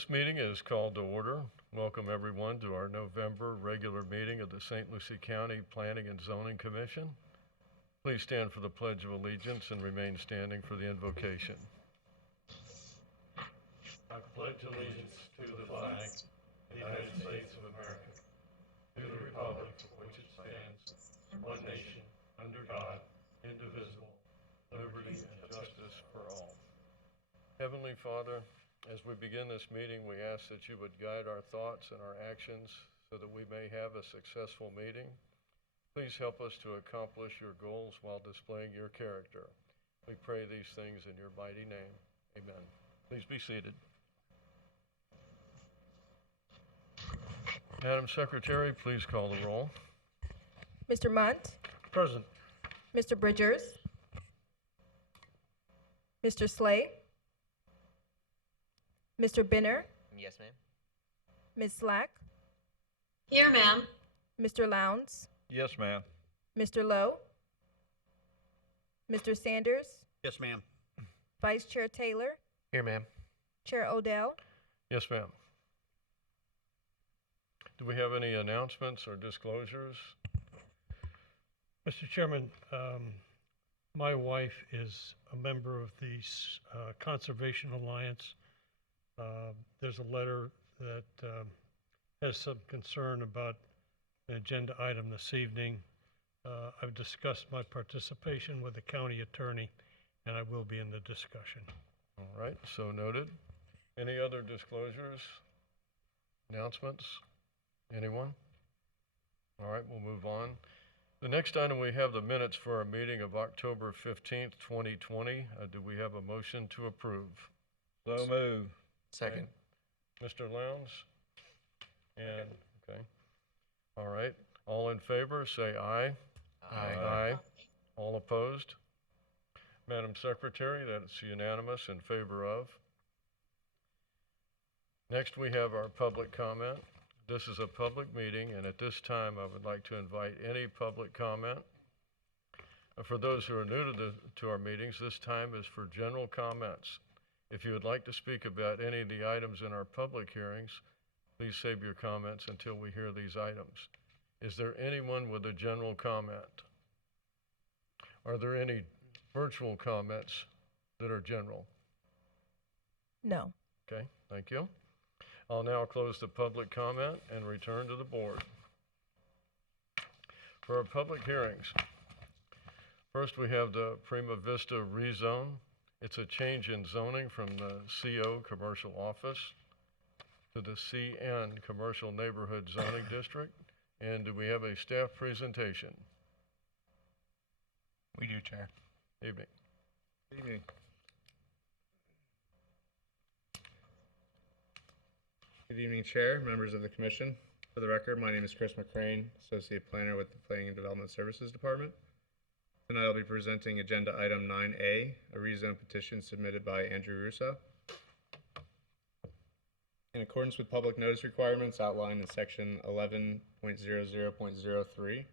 This meeting is called to order. Welcome everyone to our November regular meeting of the St. Lucie County Planning and Zoning Commission. Please stand for the Pledge of Allegiance and remain standing for the invocation. I pledge allegiance to the flag of the United States of America, to the republic for which it stands, one nation, under God, indivisible, liberty and justice for all. Heavenly Father, as we begin this meeting, we ask that you would guide our thoughts and our actions so that we may have a successful meeting. Please help us to accomplish your goals while displaying your character. We pray these things in your mighty name. Amen. Please be seated. Madam Secretary, please call the roll. Mr. Munt, Present. Mr. Bridgers, Mr. Slay, Mr. Binner, Yes, ma'am. Ms. Slack, Here, ma'am. Mr. Lowndes, Yes, ma'am. Mr. Lowe, Mr. Sanders, Yes, ma'am. Vice Chair Taylor, Here, ma'am. Chair Odell. Yes, ma'am. Do we have any announcements or disclosures? Mr. Chairman, my wife is a member of the Conservation Alliance. There's a letter that has some concern about an agenda item this evening. I've discussed my participation with the county attorney, and I will be in the discussion. All right, so noted. Any other disclosures, announcements? Anyone? All right, we'll move on. The next item, we have the minutes for our meeting of October 15th, 2020. Do we have a motion to approve? So move. Second. Mr. Lowndes? And, okay. All right, all in favor, say aye. Aye. All opposed? Madam Secretary, that's unanimous in favor of. Next, we have our public comment. This is a public meeting, and at this time, I would like to invite any public comment. For those who are new to our meetings, this time is for general comments. If you would like to speak about any of the items in our public hearings, please save your comments until we hear these items. Is there anyone with a general comment? Are there any virtual comments that are general? No. Okay, thank you. I'll now close the public comment and return to the board. For our public hearings, first we have the Prima Vista rezone. It's a change in zoning from the CO Commercial Office to the CN Commercial Neighborhood Zoning District. And do we have a staff presentation? We do, Chair. Evening. Good evening. Good evening, Chair, members of the Commission. For the record, my name is Chris McCrane, Associate Planner with the Planning and Development Services Department. Tonight I'll be presenting Agenda Item 9A, a rezone petition submitted by Andrew Russo. In accordance with public notice requirements outlined in Section 11.00.03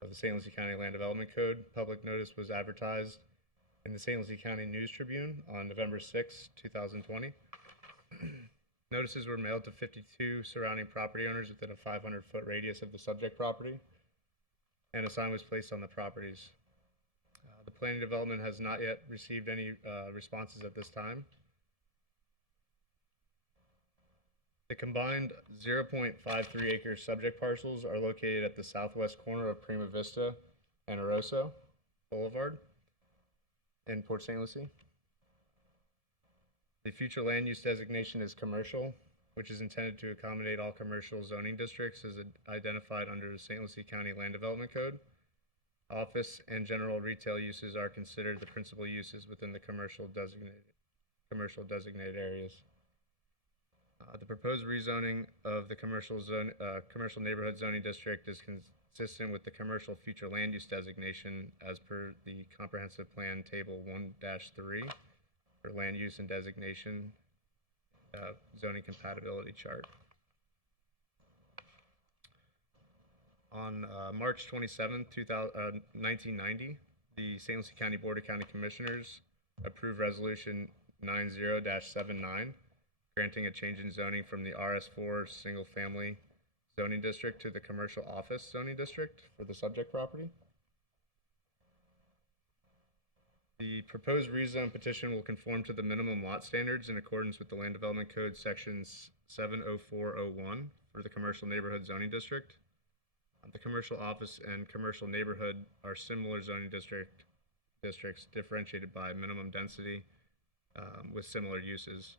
of the St. Lucie County Land Development Code, public notice was advertised in the St. Lucie County News Tribune on November 6, 2020. Notices were mailed to 52 surrounding property owners within a 500-foot radius of the subject property, and a sign was placed on the properties. The planning development has not yet received any responses at this time. The combined 0.53 acre subject parcels are located at the southwest corner of Prima Vista and Oroso Boulevard in Port St. Lucie. The future land use designation is commercial, which is intended to accommodate all commercial zoning districts as identified under the St. Lucie County Land Development Code. Office and general retail uses are considered the principal uses within the commercial designated areas. The proposed rezoning of the commercial neighborhood zoning district is consistent with the commercial future land use designation as per the comprehensive plan table 1-3 for land use and designation zoning compatibility chart. On March 27, 1990, the St. Lucie County Board of County Commissioners approved Resolution 90-79 granting a change in zoning from the RS4 single-family zoning district to the commercial office zoning district for the subject property. The proposed rezone petition will conform to the minimum lot standards in accordance with the Land Development Code sections 70401 for the commercial neighborhood zoning district. The commercial office and commercial neighborhood are similar zoning districts differentiated by minimum density with similar uses.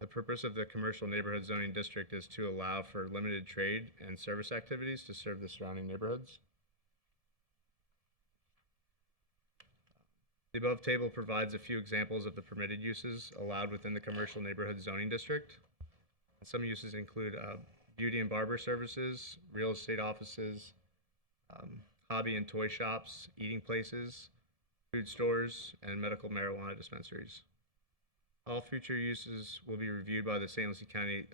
The purpose of the commercial neighborhood zoning district is to allow for limited trade and service activities to serve the surrounding neighborhoods. The above table provides a few examples of the permitted uses allowed within the commercial neighborhood zoning district. Some uses include beauty and barber services, real estate offices, hobby and toy shops, eating places, food stores, and medical marijuana dispensaries. All future uses will be reviewed by the St. Lucie County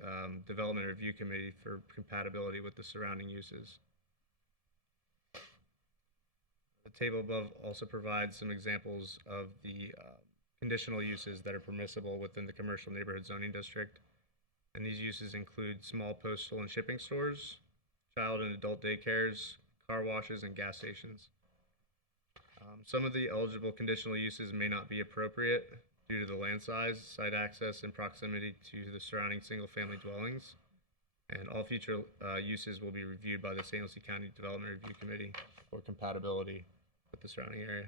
Development Review Committee for compatibility with the surrounding uses. The table above also provides some examples of the conditional uses that are permissible within the commercial neighborhood zoning district. And these uses include small postal and shipping stores, child and adult daycares, car washes, and gas stations. Some of the eligible conditional uses may not be appropriate due to the land size, site access, and proximity to the surrounding single-family dwellings. And all future uses will be reviewed by the St. Lucie County Development Review Committee for compatibility with the surrounding area.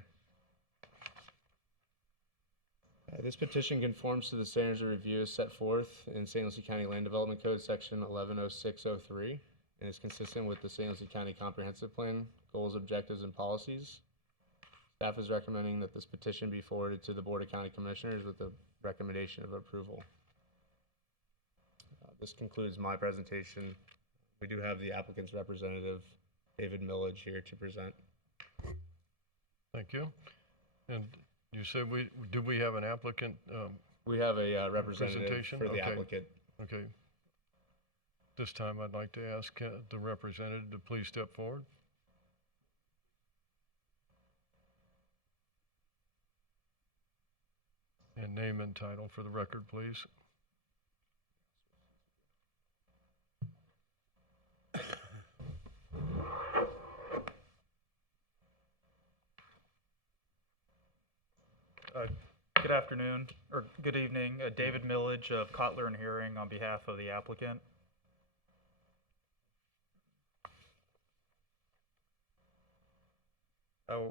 This petition conforms to the standards of review as set forth in St. Lucie County Land Development Code section 110603 and is consistent with the St. Lucie County Comprehensive Plan, goals, objectives, and policies. Staff is recommending that this petition be forwarded to the Board of County Commissioners with the recommendation of approval. This concludes my presentation. We do have the applicant's representative, David Millage, here to present. Thank you. And you said we have an applicant? We have a representative Presentation? for the Okay. applicant. Okay. This time I'd like to ask the representative to please step forward. And name and title for the record, please. Good afternoon, or good evening. David Millage of Kotler and Hearing on behalf of the applicant.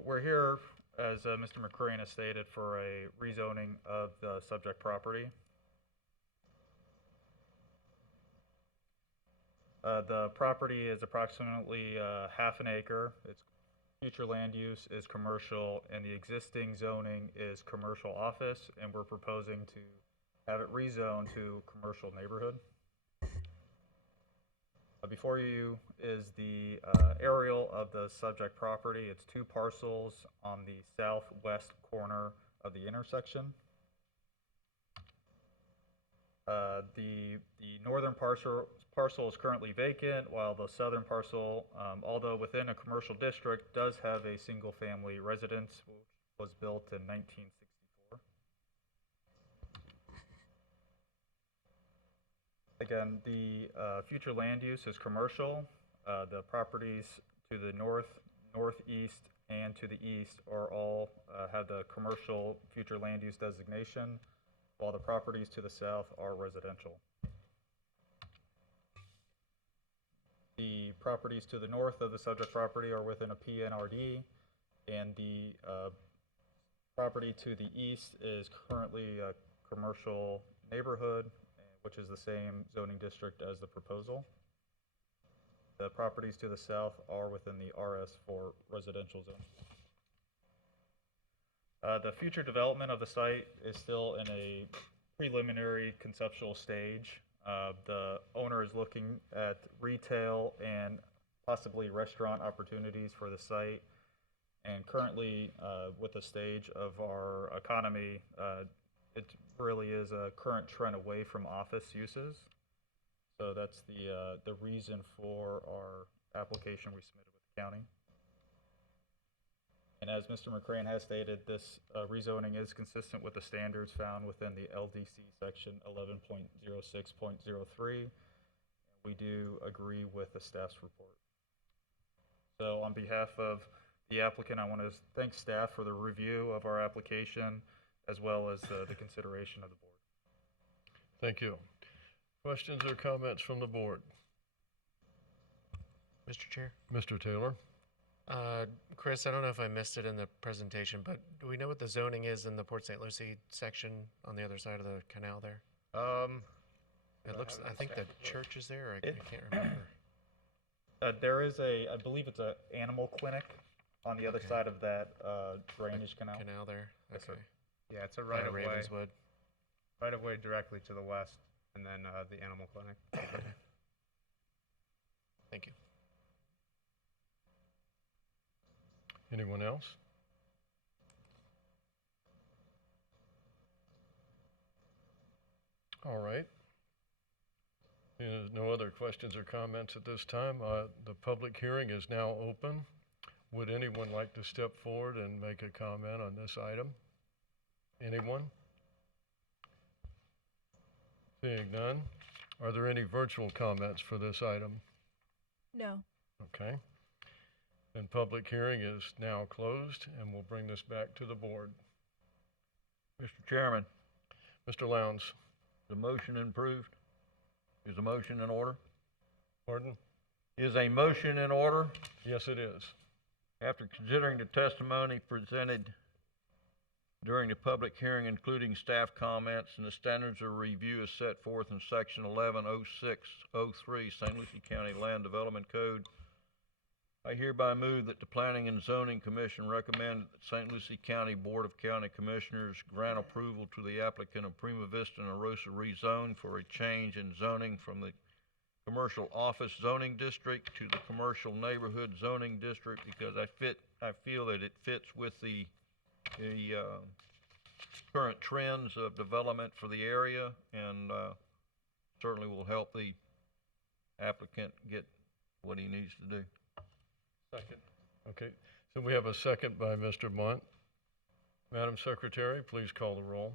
We're here, as Mr. McCrane has stated, for a rezoning of the subject property. The property is approximately half an acre. Its future land use is commercial, and the existing zoning is commercial office, and we're proposing to have it rezoned to commercial neighborhood. Before you is the aerial of the subject property. It's 2 parcels on the southwest corner of the intersection. The northern parcel is currently vacant, while the southern parcel, although within a commercial district, does have a single-family residence, which was built in 1964. Again, the future land use is commercial. The properties to the north, northeast, and to the east are all have the commercial future land use designation, while the properties to the south are residential. The properties to the north of the subject property are within a PNRD, and the property to the east is currently a commercial neighborhood, which is the same zoning district as the proposal. The properties to the south are within the RS4 residential zone. The future development of the site is still in a preliminary conceptual stage. The owner is looking at retail and possibly restaurant opportunities for the site. And currently, with the stage of our economy, it really is a current trend away from office uses. So that's the reason for our application we submitted with the county. And as Mr. McCrane has stated, this rezoning is consistent with the standards found within the LDC section 11.06.03. We do agree with the staff's report. So on behalf of the applicant, I want to thank staff for the review of our application as well as the consideration of the board. Thank you. Questions or comments from the board? Mr. Chair. Mr. Taylor? Chris, I don't know if I missed it in the presentation, but do we know what the zoning is in the Port St. Lucie section on the other side of the canal there? It looks, I think the church is there, or I can't remember. There is I believe it's an animal clinic on the other Okay. side of that drainage canal. Canal there, Yes, sir. okay. Yeah, it's a By right of way. Ravenswood. Right of way directly to the west, and then the animal clinic. Thank you. Anyone else? All right. There's no other questions or comments at this time. The public hearing is now open. Would anyone like to step forward and make a comment on this item? Anyone? Seeing none. Are there any virtual comments for this item? No. Okay. And public hearing is now closed, and we'll bring this back to the board. Mr. Chairman, Mr. Lowndes, the motion improved? Is the motion in order? pardon? Is a motion in order? Yes, it is. After considering the testimony presented during the public hearing, including staff comments and the standards of review as set forth in section 110603 St. Lucie County Land Development Code, I hereby move that the Planning and Zoning Commission recommend that the St. Lucie County Board of County Commissioners grant approval to the applicant of Prima Vista Narosa rezone for a change in zoning from the commercial office zoning district to the commercial neighborhood zoning district, because I feel that it fits with the current trends of development for the area, and certainly will help the applicant get what he needs to do. Second. Okay, so we have a second by Mr. Munt. Madam Secretary, please call the roll.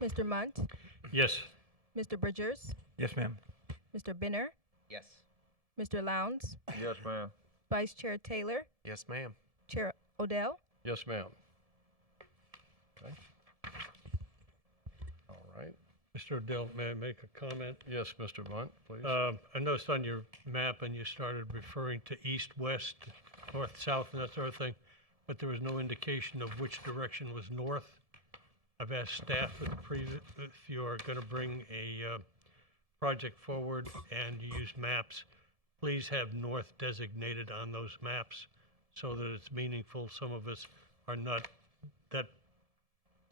Mr. Munt, Yes. Mr. Bridgers, Yes, ma'am. Mr. Benner, Yes. Mr. Lowndes, Yes, ma'am. Vice Chair Taylor, Yes, ma'am. Chair Odell. Yes, ma'am. Okay. All right. Mr. Odell, may I make a comment? Yes, Mr. Munt, please. I noticed on your map, and you started referring to east, west, north, south, and that sort of thing, but there was no indication of which direction was north. I've asked staff if you are going to bring a project forward and you use maps, please have north designated on those maps so that it's meaningful. Some of us are not that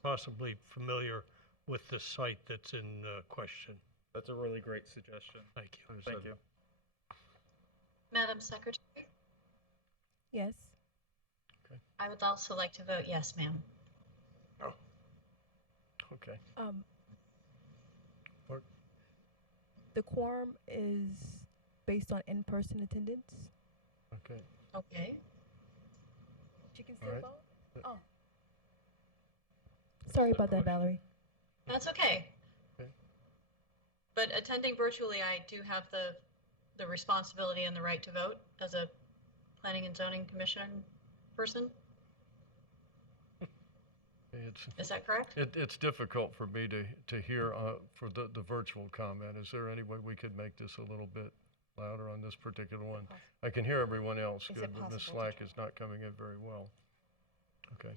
possibly familiar with the site that's in question. That's a really great suggestion. Thank you. Thank you. Madam Secretary, Yes. I would also like to vote yes, ma'am. Okay. Or- The quorum is based on in-person attendance. Okay. Okay. But you can All still right. vote? Oh. Sorry about that, Valerie. That's okay. Okay. But attending virtually, I do have the responsibility and the right to vote as a Planning and Zoning Commission person. Is that correct? It's difficult for me to hear for the virtual comment. Is there any way we could make this a little bit louder on this particular one? I can hear everyone else Is good, it but Ms. possible to Slack is not coming in very well. Okay,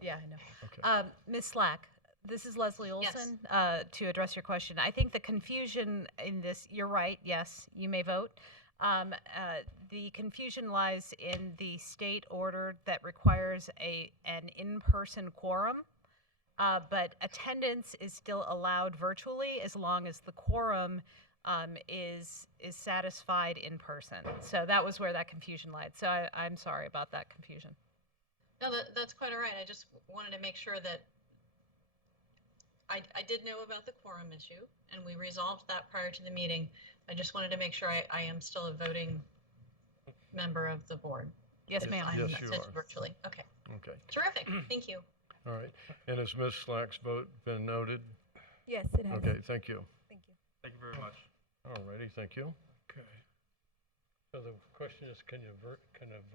Yeah, I know. okay. Ms. Slack, this is Leslie Yes. Olson to address your question. I think the confusion in this, you're right, yes, you may vote. The confusion lies in the state order that requires an in-person quorum, but attendance is still allowed virtually as long as the quorum is satisfied in person. So that was where that confusion lied. So I'm sorry about that confusion. No, that's quite all right. I just wanted to make sure that I did know about the quorum issue, and we resolved that prior to the meeting. I just wanted to make sure I am still a voting member of the board. Yes, ma'am. Yes, That's you it are. virtually. Okay. Okay, Terrific. Thank you. all right. And has Ms. Slack's vote been noted? Yes, it has. Okay, thank you. Thank you. Thank you very much. All righty, thank you. Okay. So the question is, can a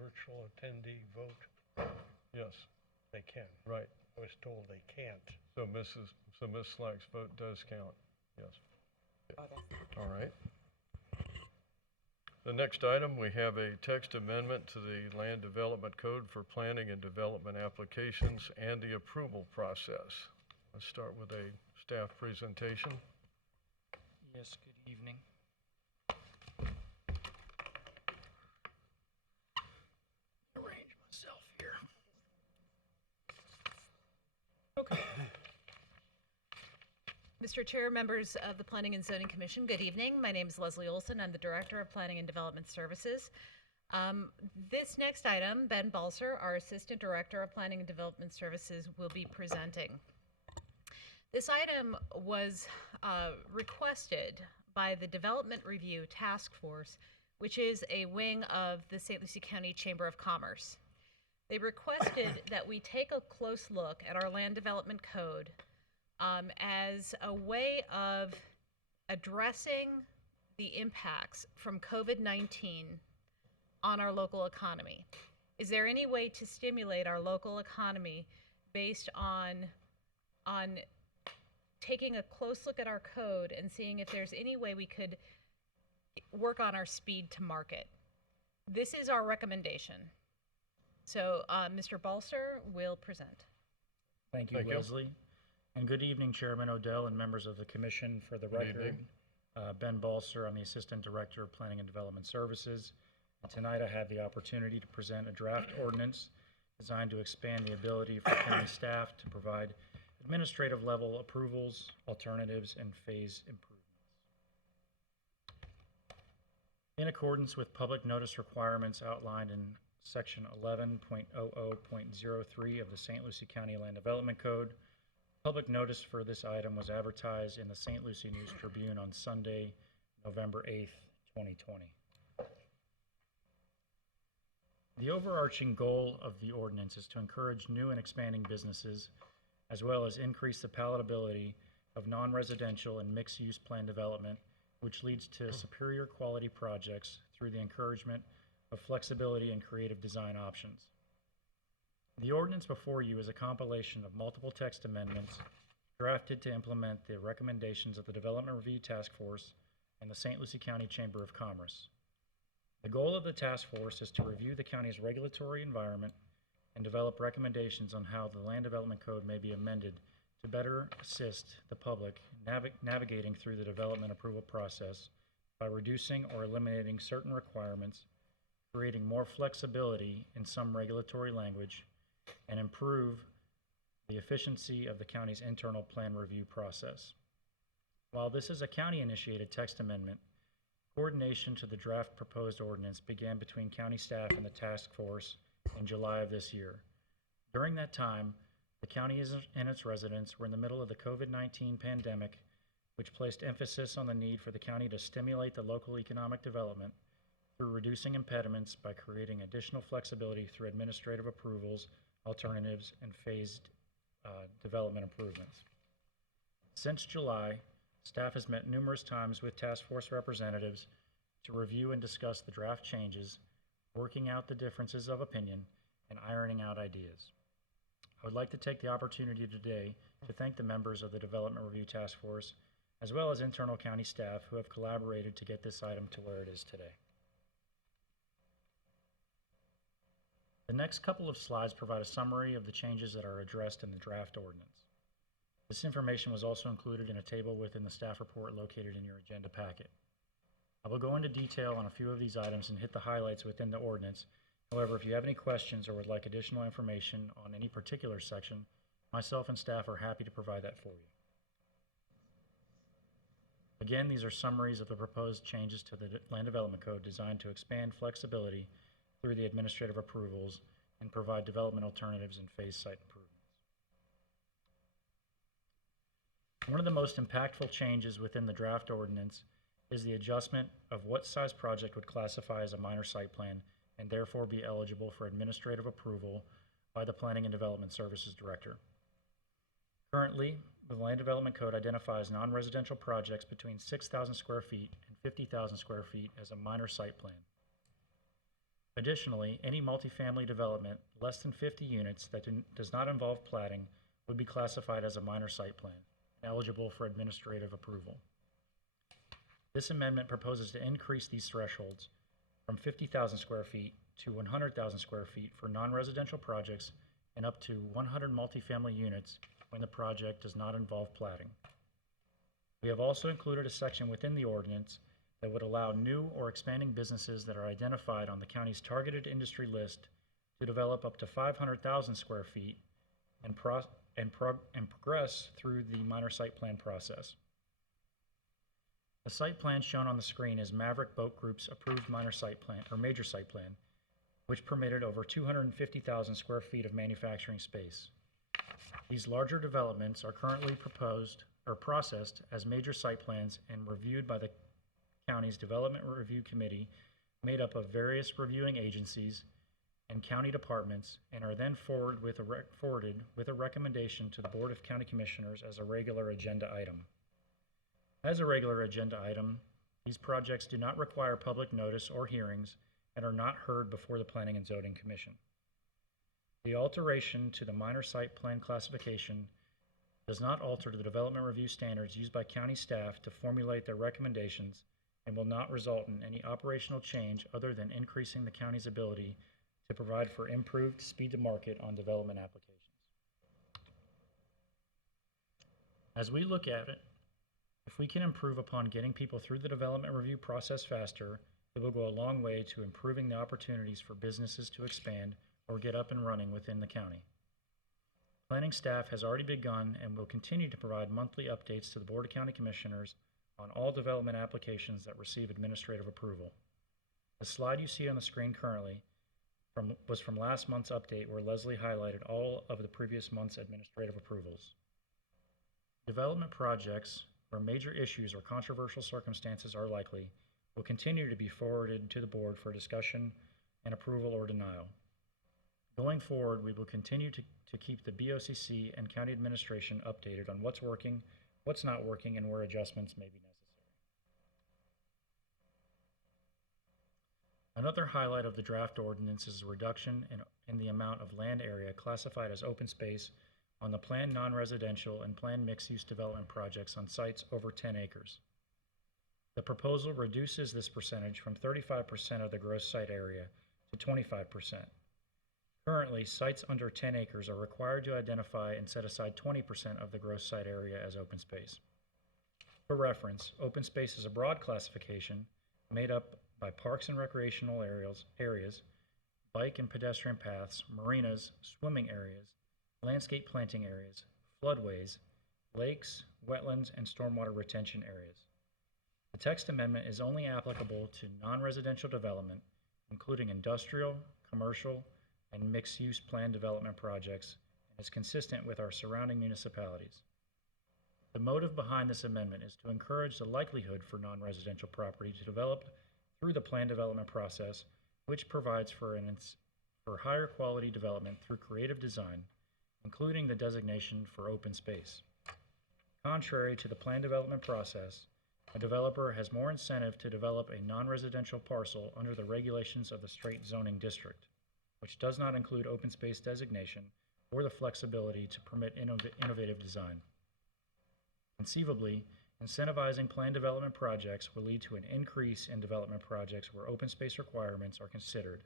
virtual attendee vote? Yes, They can. right. I was told they can't. So Ms. Slack's vote does count, yes. All right. The next item, we have a text amendment to the Land Development Code for planning and development applications and the approval process. Let's start with a staff presentation. Yes, good evening. Arrange myself here. Okay. Mr. Chair, members of the Planning and Zoning Commission, good evening. My name is Leslie Olson. I'm the Director of Planning and Development Services. This next item, Ben Balser, our Assistant Director of Planning and Development Services, will be presenting. This item was requested by the Development Review Task Force, which is a wing of the St. Lucie County Chamber of Commerce. They requested that we take a close look at our land development code as a way of addressing the impacts from COVID-19 on our local economy. Is there any way to stimulate our local economy based on taking a close look at our code and seeing if there's any way we could work on our speed to market? This is our recommendation. So Mr. Balser will present. Thank you, Thank you. Leslie. And good evening, Chairman Odell and members of the commission. For the Good record, evening. Ben Balser, I'm the Assistant Director of Planning and Development Services. And tonight I have the opportunity to present a draft ordinance designed to expand the ability for county staff to provide administrative level approvals, alternatives, and phase improvements. In accordance with public notice requirements outlined in Section 11.00.03 of the St. Lucie County Land Development Code, public notice for this item was advertised in the St. Lucie News Tribune on Sunday, November 8th, 2020. The overarching goal of the ordinance is to encourage new and expanding businesses, as well as increase the palatability of non-residential and mixed-use plan development, which leads to superior quality projects through the encouragement of flexibility and creative design options. The ordinance before you is a compilation of multiple text amendments drafted to implement the recommendations of the Development Review Task Force and the St. Lucie County Chamber of Commerce. The goal of the task force is to review the county's regulatory environment and develop recommendations on how the Land Development Code may be amended to better assist the public navigating through the development approval process by reducing or eliminating certain requirements, creating more flexibility in some regulatory language, and improve the efficiency of the county's internal plan review process. While this is a county-initiated text amendment, coordination to the draft proposed ordinance began between county staff and the task force in July of this year. During that time, the county and its residents were in the middle of the COVID-19 pandemic, which placed emphasis on the need for the county to stimulate the local economic development through reducing impediments by creating additional flexibility through administrative approvals, alternatives, and phased development improvements. Since July, staff has met numerous times with task force representatives to review and discuss the draft changes, working out the differences of opinion, and ironing out ideas. I would like to take the opportunity today to thank the members of the Development Review Task Force, as well as internal county staff who have collaborated to get this item to where it is today. The next couple of slides provide a summary of the changes that are addressed in the draft ordinance. This information was also included in a table within the staff report located in your agenda packet. I will go into detail on a few of these items and hit the highlights within the ordinance. However, if you have any questions or would like additional information on any particular section, myself and staff are happy to provide that for you. Again, these are summaries of the proposed changes to the Land Development Code designed to expand flexibility through the administrative approvals and provide development alternatives and phase site improvements. One of the most impactful changes within the draft ordinance is the adjustment of what size project would classify as a minor site plan and therefore be eligible for administrative approval by the Planning and Development Services Director. Currently, the Land Development Code identifies non-residential projects between 6,000 square feet and 50,000 square feet as a minor site plan. Additionally, any multifamily development less than 50 units that does not involve platting would be classified as a minor site plan, and eligible for administrative approval. This amendment proposes to increase these thresholds from 50,000 square feet to 100,000 square feet for non-residential projects and up to 100 multifamily units when the project does not involve platting. We have also included a section within the ordinance that would allow new or expanding businesses that are identified on the county's targeted industry list to develop up to 500,000 square feet and progress through the minor site plan process. The site plan shown on the screen is Maverick Boat Group's approved minor site plan, or major site plan, which permitted over 250,000 square feet of manufacturing space. These larger developments are currently proposed or processed as major site plans and reviewed by the county's Development Review Committee, made up of various reviewing agencies and county departments, and are then forwarded with a recommendation to the Board of County Commissioners as a regular agenda item. As a regular agenda item, these projects do not require public notice or hearings and are not heard before the Planning and Zoning Commission. The alteration to the minor site plan classification does not alter the development review standards used by county staff to formulate their recommendations and will not result in any operational change other than increasing the county's ability to provide for improved speed to market on development applications. As we look at it, if we can improve upon getting people through the development review process faster, it will go a long way to improving the opportunities for businesses to expand or get up and running within the county. Planning staff has already begun and will continue to provide monthly updates to the Board of County Commissioners on all development applications that receive administrative approval. The slide you see on the screen currently was from last month's update, where Leslie highlighted all of the previous month's administrative approvals. Development projects where major issues or controversial circumstances are likely will continue to be forwarded to the board for discussion and approval or denial. Going forward, we will continue to keep the BOCC and county administration updated on what's working, what's not working, and where adjustments may be necessary. Another highlight of the draft ordinance is a reduction in the amount of land area classified as open space on the planned non-residential and planned mixed-use development projects on sites over 10 acres. The proposal reduces this percentage from 35% of the gross site area to 25%. Currently, sites under 10 acres are required to identify and set aside 20% of the gross site area as open space. For reference, open space is a broad classification made up by parks and recreational areas, bike and pedestrian paths, marinas, swimming areas, landscape planting areas, floodways, lakes, wetlands, and stormwater retention areas. The text amendment is only applicable to non-residential development, including industrial, commercial, and mixed-use planned development projects, and is consistent with our surrounding municipalities. The motive behind this amendment is to encourage the likelihood for non-residential property to develop through the planned development process, which provides for higher quality development through creative design, including the designation for open space. Contrary to the planned development process, a developer has more incentive to develop a non-residential parcel under the regulations of the straight zoning district, which does not include open space designation or the flexibility to permit innovative design. Conceivably, incentivizing planned development projects will lead to an increase in development projects where open space requirements are considered,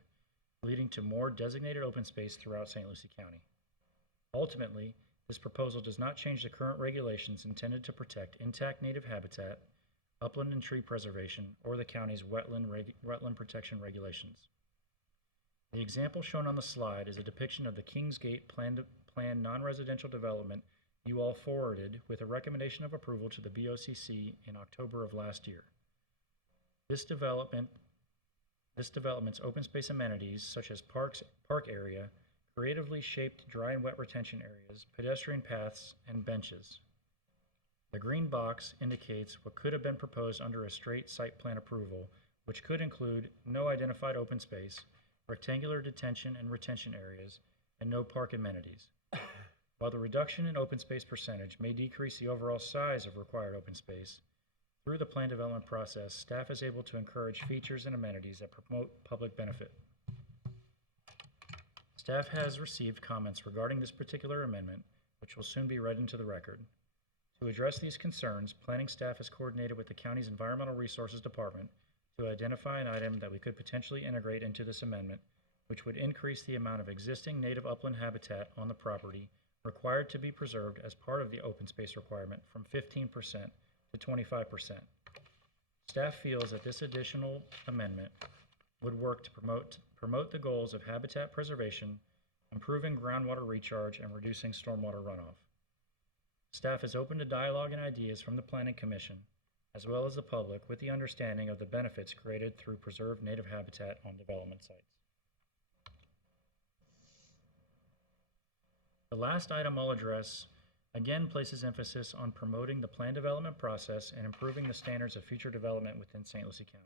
leading to more designated open space throughout St. Lucie County. Ultimately, this proposal does not change the current regulations intended to protect intact native habitat, upland and tree preservation, or the county's wetland protection regulations. The example shown on the slide is a depiction of the Kingsgate planned non-residential development you all forwarded with a recommendation of approval to the BOCC in October of last year. This development's open space amenities, such as park area, creatively shaped dry and wet retention areas, pedestrian paths, and benches. The green box indicates what could have been proposed under a straight site plan approval, which could include no identified open space, rectangular detention and retention areas, and no park amenities. While the reduction in open space percentage may decrease the overall size of required open space, through the plan development process, staff is able to encourage features and amenities that promote public benefit. Staff has received comments regarding this particular amendment, which will soon be read into the record. To address these concerns, planning staff has coordinated with the county's Environmental Resources Department to identify an item that we could potentially integrate into this amendment, which would increase the amount of existing native upland habitat on the property required to be preserved as part of the open space requirement from 15% to 25%. Staff feels that this additional amendment would work to promote the goals of habitat preservation, improving groundwater recharge, and reducing stormwater runoff. Staff is open to dialogue and ideas from the Planning Commission, as well as the public, with the understanding of the benefits created through preserved native habitat on development sites. The last item I'll address again places emphasis on promoting the plan development process and improving the standards of future development within St. Lucie County.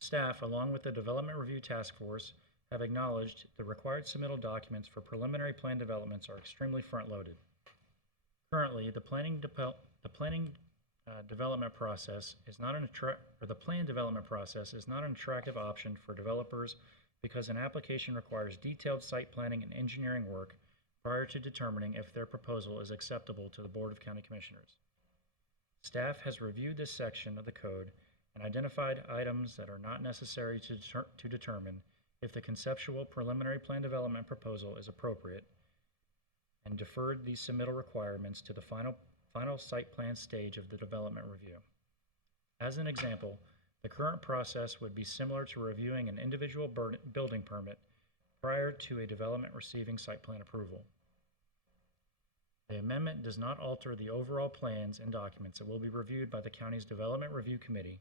Staff, along with the Development Review Task Force, have acknowledged the required submittal documents for preliminary plan developments are extremely front-loaded. Currently, the plan development process is not an attractive option for developers because an application requires detailed site planning and engineering work prior to determining if their proposal is acceptable to the Board of County Commissioners. Staff has reviewed this section of the code and identified items that are not necessary to determine if the conceptual preliminary plan development proposal is appropriate, and deferred these submittal requirements to the final site plan stage of the development review. As an example, the current process would be similar to reviewing an individual building permit prior to a development receiving site plan approval. The amendment does not alter the overall plans and documents that will be reviewed by the county's Development Review Committee.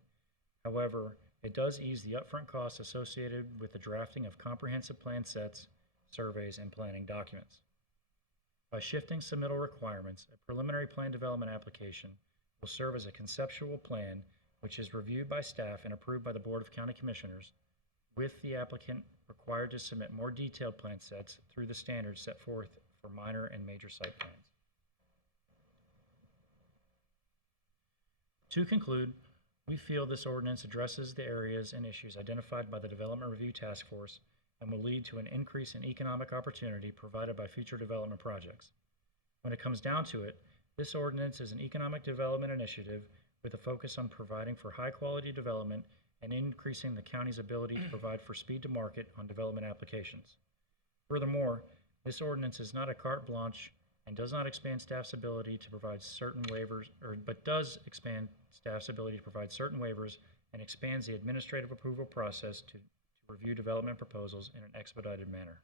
However, it does ease the upfront costs associated with the drafting of comprehensive plan sets, surveys, and planning documents. By shifting submittal requirements, a preliminary plan development application will serve as a conceptual plan which is reviewed by staff and approved by the Board of County Commissioners, with the applicant required to submit more detailed plan sets through the standards set forth for minor and major site plans. To conclude, we feel this ordinance addresses the areas and issues identified by the Development Review Task Force and will lead to an increase in economic opportunity provided by future development projects. When it comes down to it, this ordinance is an economic development initiative with a focus on providing for high-quality development and increasing the county's ability to provide for speed to market on development applications. Furthermore, this ordinance is not a carte blanche and does not expand staff's ability to provide certain waivers, but does expand staff's ability to provide certain waivers and expands the administrative approval process to review development proposals in an expedited manner.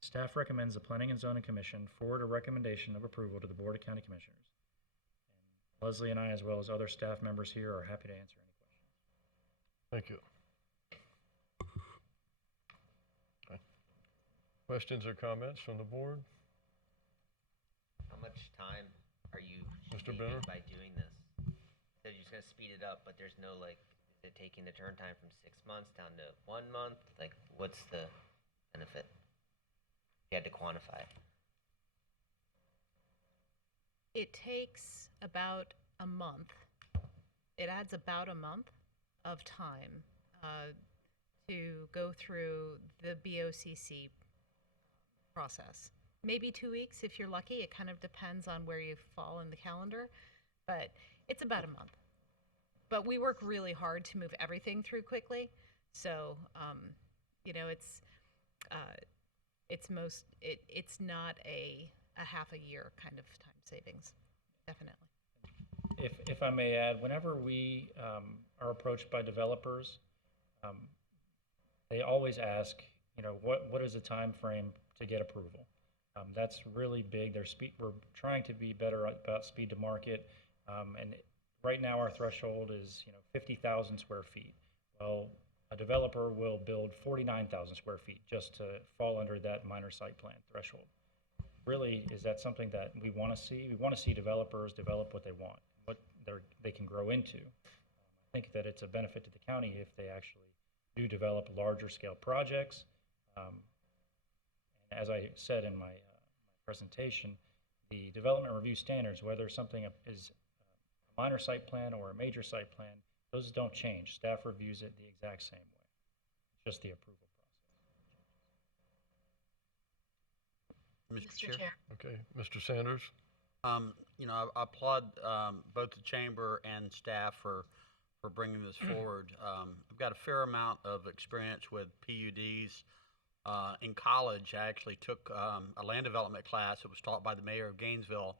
Staff recommends the Planning and Zoning Commission forward a recommendation of approval to the Board of County Commissioners. And Leslie and I, as well as other staff members here, are happy to answer any questions. Thank you. Okay. Questions or comments from the board? How much time are you Mr. saving Benner? by doing this? You said you're just gonna speed it up, but there's no is it taking the turn time from 6 months down to 1 month? Like, what's the benefit? If you had to quantify it. It takes about a month. It adds about a month of time to go through the BOCC process. Maybe 2 weeks if you're lucky. It kind of depends on where you fall in the calendar, but it's about a month. But we work really hard to move everything through quickly. So, it's not a half a year kind of time savings, definitely. If I may add, whenever we are approached by developers, they always ask, what is the time frame to get approval? That's really big. We're trying to be better about speed to market, and right now our threshold is 50,000 square feet. Well, a developer will build 49,000 square feet just to fall under that minor site plan threshold. Really, is that something that we want to see? We want to see developers develop what they want, what they can grow into. I think that it's a benefit to the county if they actually do develop larger scale projects. As I said in my presentation, the development review standards, whether something is a minor site plan or a major site plan, those don't change. Staff reviews it the exact same way, just the approval process. Mr. Chair. Okay, Mr. Sanders? You know, I applaud both the chamber and staff for bringing this forward. I've got a fair amount of experience with PUDs. In college, I actually took a land development class. It was taught by the mayor of Gainesville,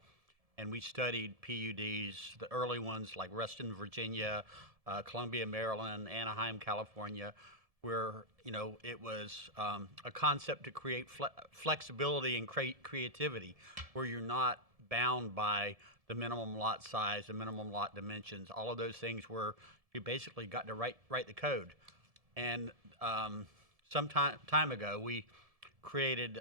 and we studied PUDs, the early ones like Reston, Virginia, Columbia, Maryland, Anaheim, California, where, you know, it was a concept to create flexibility and creativity, where you're not bound by the minimum lot size, the minimum lot dimensions, all of those things where you basically got to write the code. And some time ago, we created,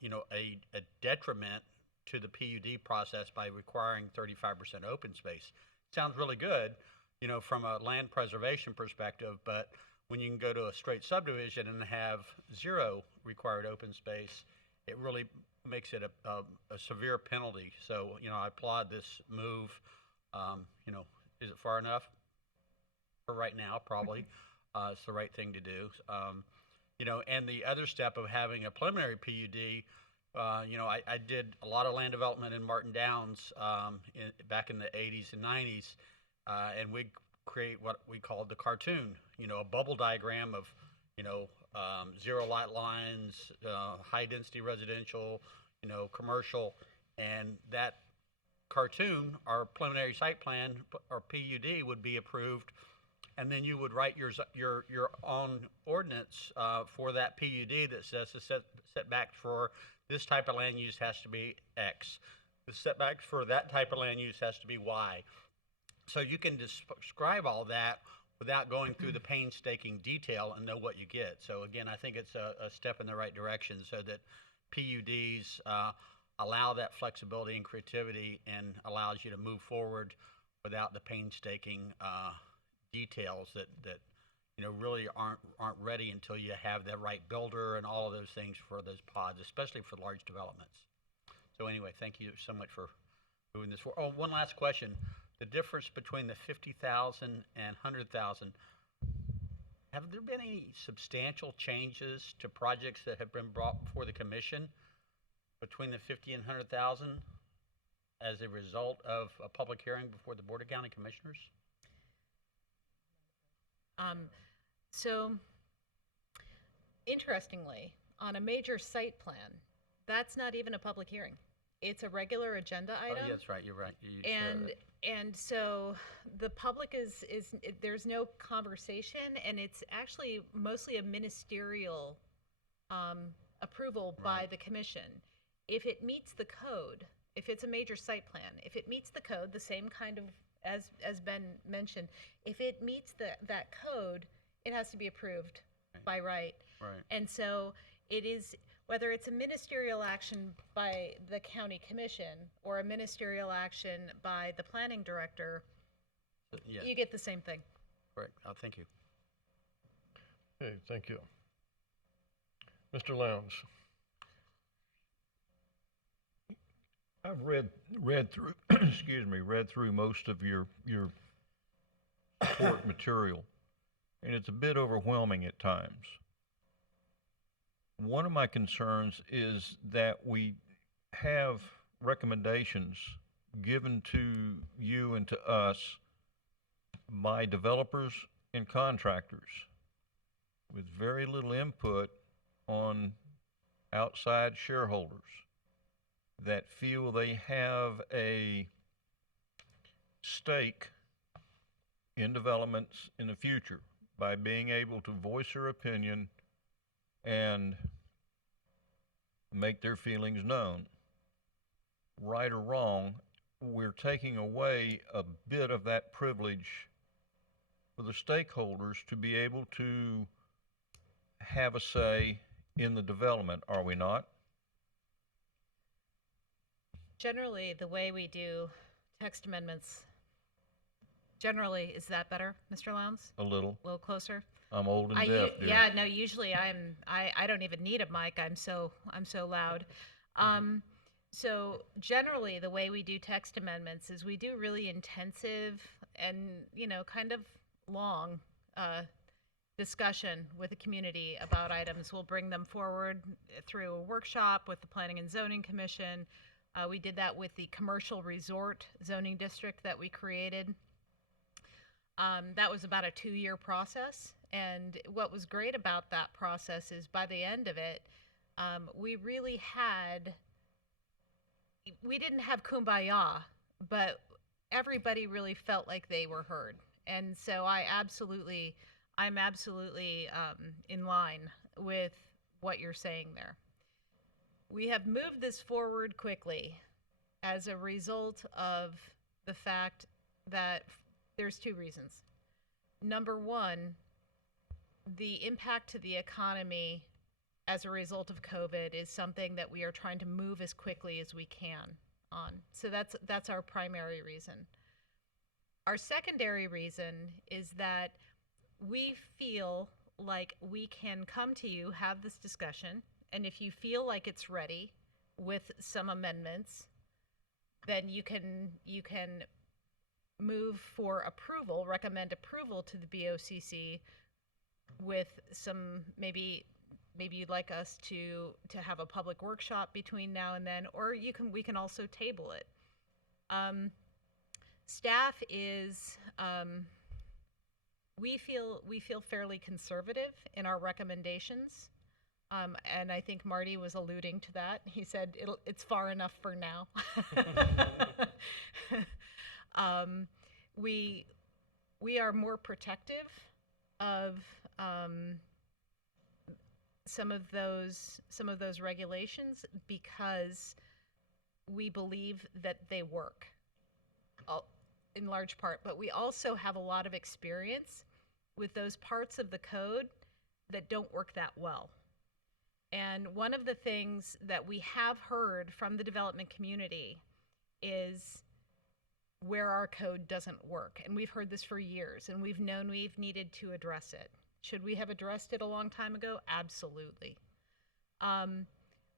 you know, a detriment to the PUD process by requiring 35% open space. Sounds really good, you know, from a land preservation perspective, but when you can go to a straight subdivision and have 0 required open space, it really makes it a severe penalty. So, you know, I applaud this move. You know, is it far enough? For right now, probably. It's the right thing to do. You know, and the other step of having a preliminary PUD, you know, I did a lot of land development in Martin Downs back in the 80s and 90s, and we create what we called the cartoon, you know, a bubble diagram of, you know, 0 lot lines, high density residential, you know, commercial, and that cartoon, our preliminary site plan or PUD would be approved, and then you would write your own ordinance for that PUD that says the setback for this type of land use has to be X. The setback for that type of land use has to be Y. So you can describe all that without going through the painstaking detail and know what you get. So again, I think it's a step in the right direction so that PUDs allow that flexibility and creativity and allows you to move forward without the painstaking details that you know really aren't ready until you have the right builder and all of those things for those pods, especially for large developments. So anyway, thank you so much for moving this forward. Oh, one last question. The difference between the 50,000 and 100,000, have there been any substantial changes to projects that have been brought before the commission between the 50 and 100,000 as a result of a public hearing before the Board of County Commissioners? So, interestingly, on a major site plan, that's not even a public hearing. It's a regular agenda item. Oh, that's right. You're right. You shared it. And so the public there's no conversation, and it's actually mostly a ministerial approval by the commission. If it meets the code, if it's a major site plan, if it meets the code, the same kind of as Ben mentioned, if it meets that code, it has to be approved by right. Right. And so it is, whether it's a ministerial action by the county commission or a ministerial action by the planning director, Yeah. you get the same thing. Correct. Thank you. Okay, thank you. Mr. Lowndes? I've read through read through most of your report material, and it's a bit overwhelming at times. One of my concerns is that we have recommendations given to you and to us by developers and contractors with very little input on outside shareholders that feel they have a stake in developments in the future by being able to voice their opinion and make their feelings known. Right or wrong, we're taking away a bit of that privilege for the stakeholders to be able to have a say in the development, are we not? Generally, the way we do text amendments Generally, is that better, Mr. Lowndes? A little. A little closer? I'm old and I, deaf, dear. yeah, no, usually I don't even need a mic. I'm so loud. So generally the way we do text amendments is we do really intensive and, kind of long discussion with the community about items. We'll bring them forward through a workshop with the Planning and Zoning Commission. We did that with the commercial resort zoning district that we created. That was about a 2-year process. And what was great about that process is by the end of it, we didn't have kumbaya, but everybody really felt like they were heard. And so I'm absolutely in line with what you're saying there. We have moved this forward quickly as a result of the fact that there's 2 reasons. Number one, the impact to the economy as a result of COVID is something that we are trying to move as quickly as we can on. So that's our primary reason. Our secondary reason is that we feel like we can come to you, have this discussion, and if you feel like it's ready with some amendments, then you can move for approval, recommend approval to the BOCC with some, maybe you'd like us to have a public workshop between now and then, or we can also table it. Staff is, we feel fairly conservative in our recommendations. And I think Marty was alluding to that. He said it's far enough for now. We are more protective of some of those regulations because we believe that they work in large part, but we also have a lot of experience with those parts of the code that don't work that well. And one of the things that we have heard from the development community is where our code doesn't work. And we've heard this for years, and we've known we've needed to address it. Should we have addressed it a long time ago? Absolutely.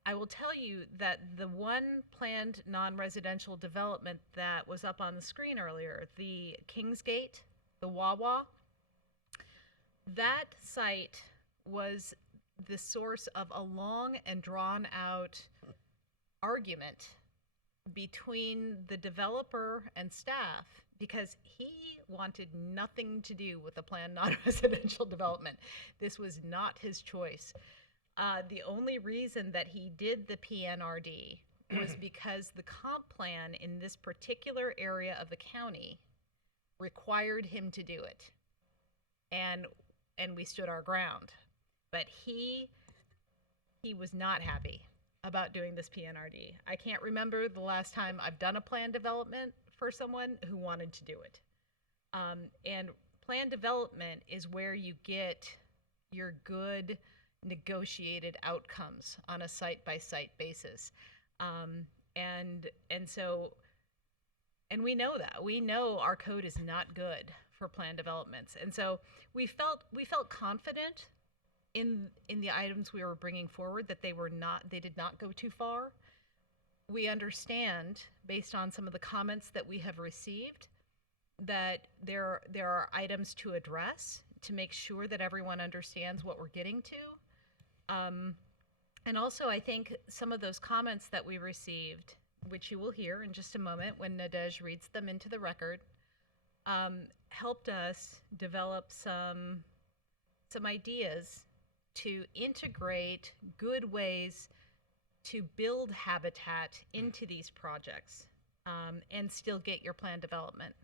I will tell you that the one planned non-residential development that was up on the screen earlier, the Kingsgate, the Wawa, that site was the source of a long and drawn out argument between the developer and staff because he wanted nothing to do with the planned non-residential development. This was not his choice. The only reason that he did the PNRD was because the comp plan in this particular area of the county required him to do it. And we stood our ground. But he was not happy about doing this PNRD. I can't remember the last time I've done a plan development for someone who wanted to do it. And plan development is where you get your good negotiated outcomes on a site-by-site basis. And we know that. We know our code is not good for plan developments. And so we felt confident in the items we were bringing forward that they did not go too far. We understand, based on some of the comments that we have received, that there are items to address to make sure that everyone understands what we're getting to. And also, I think some of those comments that we received, which you will hear in just a moment when Nadej reads them into the record, helped us develop some ideas to integrate good ways to build habitat into these projects and still get your plan development,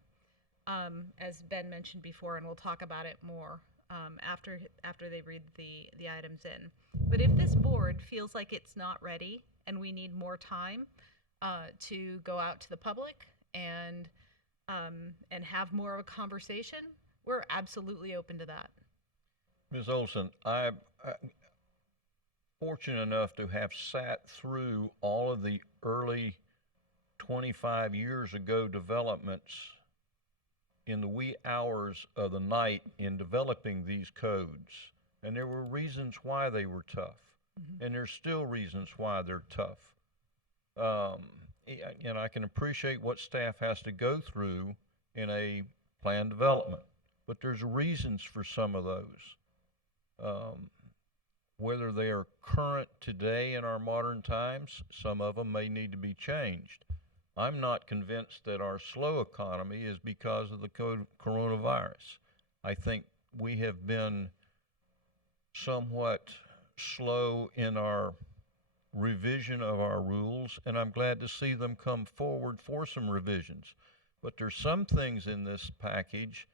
as Ben mentioned before, and we'll talk about it more after they read the items in. But if this board feels like it's not ready and we need more time to go out to the public and have more of a conversation, we're absolutely open to that. Ms. Olson, I'm fortunate enough to have sat through all of the early 25 years ago developments in the wee hours of the night in developing these codes. And there were reasons why they were tough. And there's still reasons why they're tough. And I can appreciate what staff has to go through in a plan development, but there's reasons for some of those. Whether they are current today in our modern times, some of them may need to be changed. I'm not convinced that our slow economy is because of the coronavirus. I think we have been somewhat slow in our revision of our rules, and I'm glad to see them come forward for some revisions. But there's some things in this package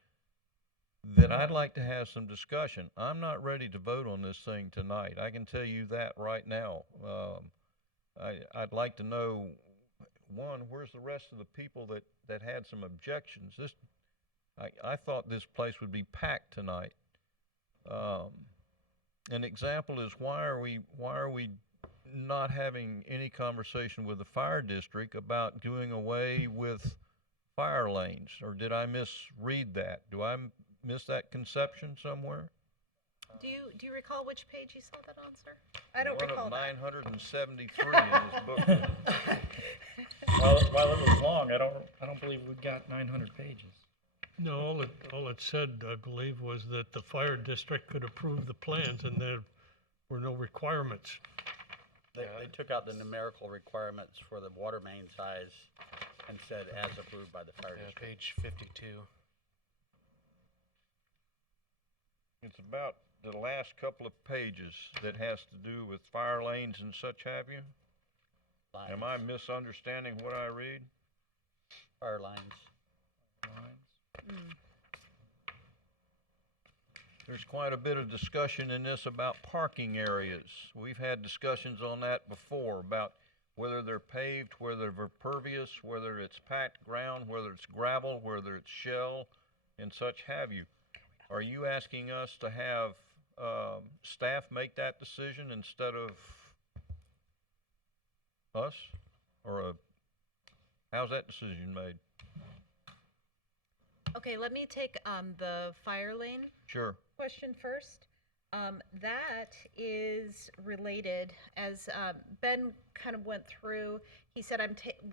that I'd like to have some discussion. I'm not ready to vote on this thing tonight. I can tell you that right now. I'd like to know, one, where's the rest of the people that had some objections? I thought this place would be packed tonight. An example is why are we not having any conversation with the fire district about doing away with fire lanes? Or did I misread that? Do I miss that conception somewhere? Do you recall which page you saw that on, sir? I don't One recall of that. 973 in this booklet. While it was long, I don't believe we got 900 pages. No, all it said, I believe, was that the fire district could approve the plans and there were no requirements. They took out the numerical requirements for the water main size and said as approved by the fire district. Page 52. It's about the last couple of pages that has to do with fire lanes and such have you. Am I misunderstanding what I read? Fire lines. There's quite a bit of discussion in this about parking areas. We've had discussions on that before about whether they're paved, whether they're pervious, whether it's packed ground, whether it's gravel, whether it's shell, and such have you. Are you asking us to have staff make that decision instead of us? Or how's that decision made? Okay, let me take the fire lane Sure. question first. That is related, as Ben kind of went through. He said,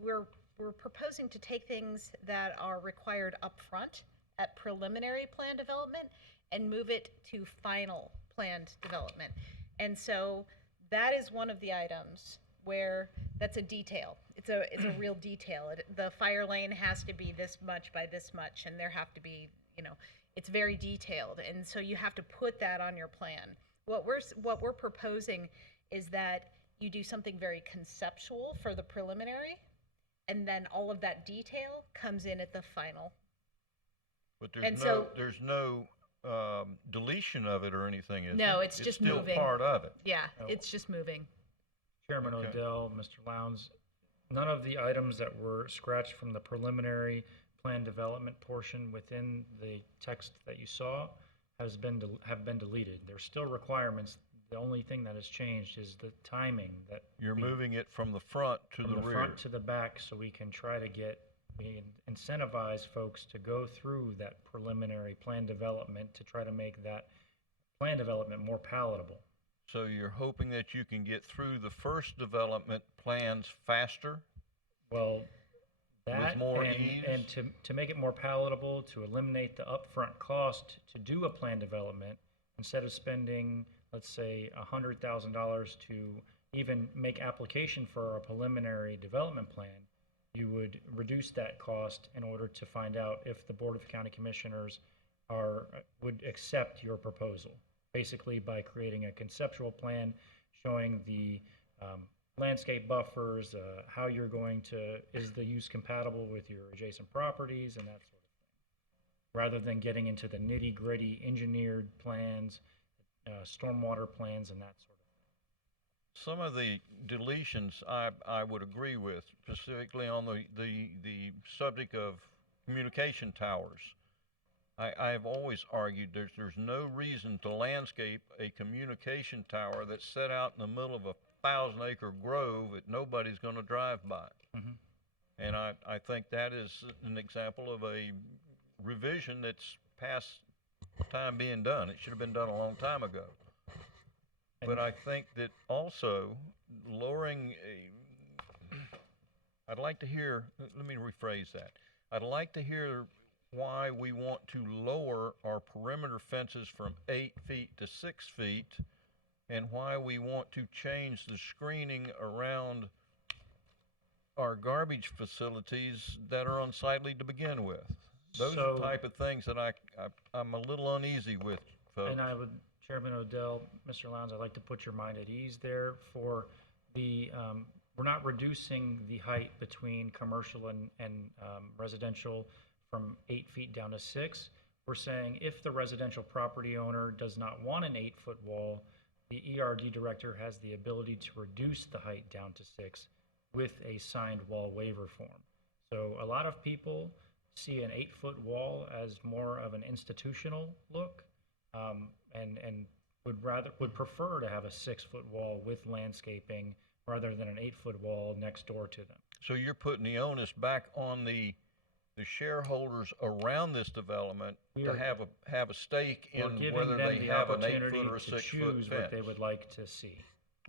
we're proposing to take things that are required up front at preliminary plan development and move it to final planned development. And so that is one of the items where that's a detail. It's a real detail. The fire lane has to be this much by this much, and there have to be, it's very detailed. And so you have to put that on your plan. What we're proposing is that you do something very conceptual for the preliminary, and then all of that detail comes in at the final. But And there's no deletion of it or anything, is No, there? it's just still moving. part of it. Yeah, it's just moving. Chairman Okay. Odell, Mr. Lowndes, none of the items that were scratched from the preliminary plan development portion within the text that you saw have been deleted. There's still requirements. The only thing that has changed is the timing that You're we- moving it from the front to from the the rear. front to the back, so we can try to incentivize folks to go through that preliminary plan development to try to make that plan development more palatable. So you're hoping that you can get through the first development plans faster? Well, that more and to make it more palatable, to eliminate the upfront cost to do a plan development, instead of spending, let's say, $100,000 to even make application for a preliminary development plan, you would reduce that cost in order to find out if the Board of County Commissioners would accept your proposal. Basically by creating a conceptual plan showing the landscape buffers, how you're going to, is the use compatible with your adjacent properties and that sort of thing. Rather than getting into the nitty gritty engineered plans, stormwater plans and that sort of thing. Some of the deletions I would agree with, specifically on the subject of communication towers. I've always argued there's no reason to landscape a communication tower that's set out in the middle of a 1,000-acre grove that nobody's going to drive by. Mhm. And I think that is an example of a revision that's past time being done. It should have been done a long time ago. But I think that also lowering I'd like to hear, let me rephrase that. I'd like to hear why we want to lower our perimeter fences from 8 feet to 6 feet, and why we want to change the screening around our garbage facilities that are unsightly to begin with. Those are the type of things that I'm a little uneasy with, folks. And I would, Chairman Odell, Mr. Lowndes, I'd like to put your mind at ease there for the, we're not reducing the height between commercial and residential from 8 feet down to 6. We're saying if the residential property owner does not want an 8-foot wall, the ERD director has the ability to reduce the height down to 6 with a signed wall waiver form. So a lot of people see an 8-foot wall as more of an institutional look, and would prefer to have a 6-foot wall with landscaping rather than an 8-foot wall next door to them. So you're putting the onus back on the shareholders around this development to have a stake in whether they have an 8-foot or a 6-foot choose fence. what they would like to see.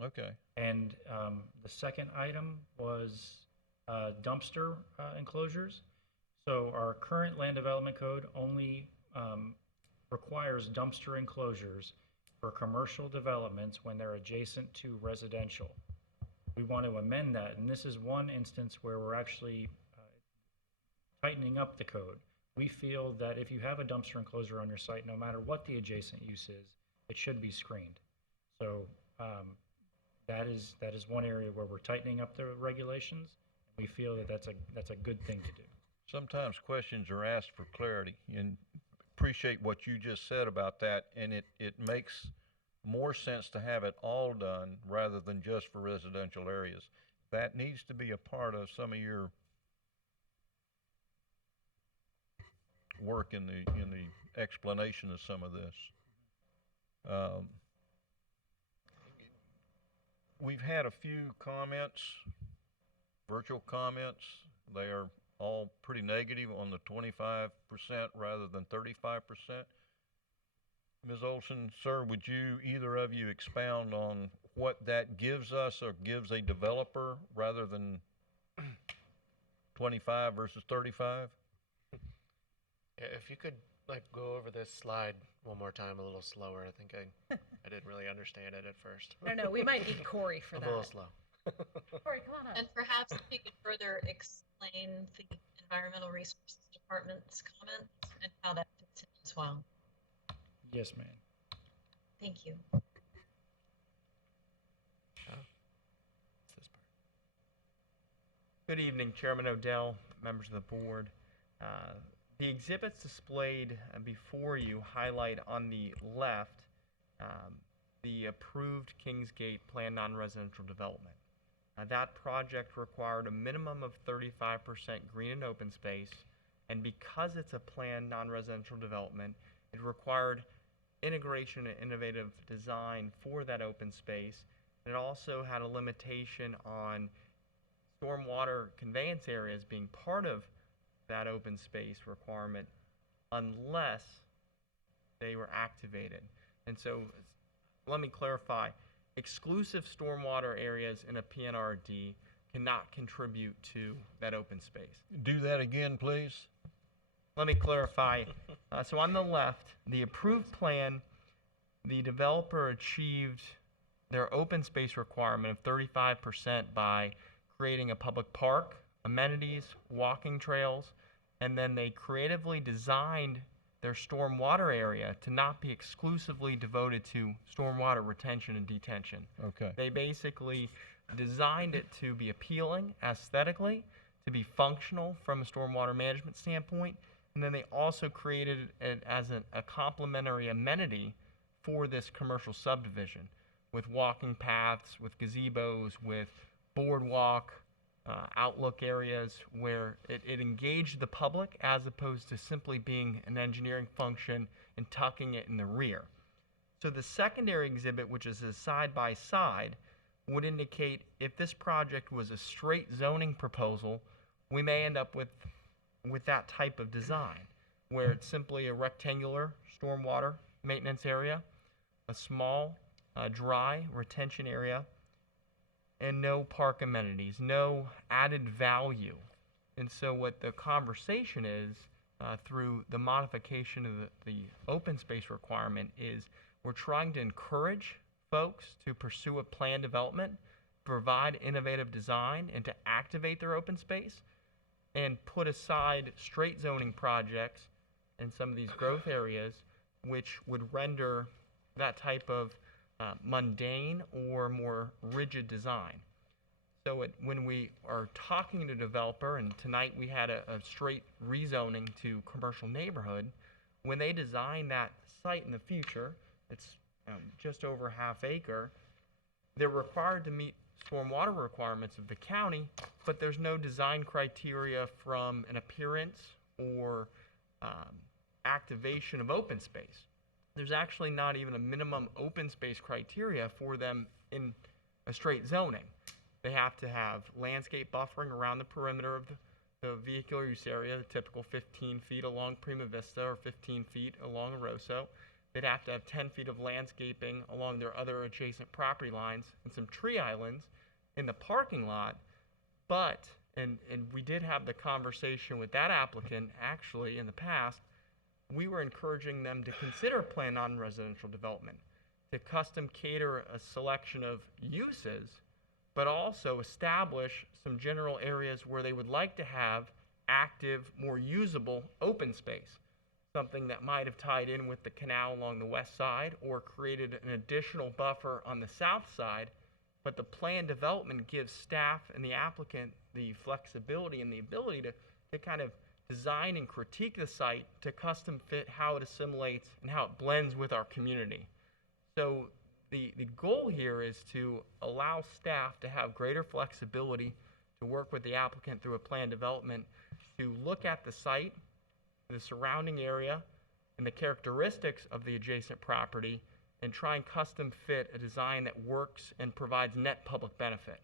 Okay. And the second item was dumpster enclosures. So our current land development code only requires dumpster enclosures for commercial developments when they're adjacent to residential. We want to amend that, and this is one instance where we're actually tightening up the code. We feel that if you have a dumpster enclosure on your site, no matter what the adjacent use is, it should be screened. So that is one area where we're tightening up the regulations. We feel that that's a good thing to do. Sometimes questions are asked for clarity, and appreciate what you just said about that, and it makes more sense to have it all done rather than just for residential areas. That needs to be a part of some of your work in the explanation of some of this. We've had a few comments, virtual comments. They are all pretty negative on the 25% rather than 35%. Ms. Olson, sir, would you, either of you, expound on what that gives us or gives a developer rather than 25 versus 35? Yeah, if you could go over this slide one more time a little slower. I think I didn't really understand it at first. No, we might need Corey for I'm that. a little slow. Corey, come on up. And perhaps if you could further explain the Environmental Resources Department's comment and how that fits in as well. Yes, ma'am. Thank you. It's this part. Good evening, Chairman Odell, members of the board. The exhibits displayed before you highlight on the left the approved Kingsgate planned non-residential development. That project required a minimum of 35% green and open space, and because it's a planned non-residential development, it required integration and innovative design for that open space. It also had a limitation on stormwater conveyance areas being part of that open space requirement unless they were activated. And so let me clarify, exclusive stormwater areas in a PNRD cannot contribute to that open space. Do that again, please. Let me clarify. So on the left, the approved plan, the developer achieved their open space requirement of 35% by creating a public park, amenities, walking trails, and then they creatively designed their stormwater area to not be exclusively devoted to stormwater retention and detention. Okay. They basically designed it to be appealing aesthetically, to be functional from a stormwater management standpoint, and then they also created it as a complementary amenity for this commercial subdivision with walking paths, with gazebos, with boardwalk, outlook areas where it engaged the public as opposed to simply being an engineering function and tucking it in the rear. So the secondary exhibit, which is a side-by-side, would indicate if this project was a straight zoning proposal, we may end up with that type of design. where it's simply a rectangular stormwater maintenance area, a small, dry retention area, and no park amenities, no added value. And so what the conversation is, through the modification of the open space requirement, is we're trying to encourage folks to pursue a planned development, provide innovative design, and to activate their open space, and put aside straight zoning projects in some of these growth areas, which would render that type of mundane or more rigid design. So when we are talking to a developer, and tonight we had a straight rezoning to commercial neighborhood, when they design that site in the future, it's just over a half acre, they're required to meet stormwater requirements of the county, but there's no design criteria from an appearance or activation of open space. There's actually not even a minimum open space criteria for them in a straight zoning. They have to have landscape buffering around the perimeter of the vehicular use area, the typical 15 feet along Prima Vista or 15 feet along Aroso. They'd have to have 10 feet of landscaping along their other adjacent property lines and some tree islands in the parking lot. But, and we did have the conversation with that applicant actually in the past, we were encouraging them to consider planned non-residential development, to custom cater a selection of uses, but also establish some general areas where they would like to have active, more usable open space. Something that might have tied in with the canal along the west side or created an additional buffer on the south side. But the planned development gives staff and the applicant the flexibility and the ability to kind of design and critique the site to custom fit how it assimilates and how it blends with our community. So the goal here is to allow staff to have greater flexibility to work with the applicant through a planned development, to look at the site, the surrounding area, and the characteristics of the adjacent property, and try and custom fit a design that works and provides net public benefit.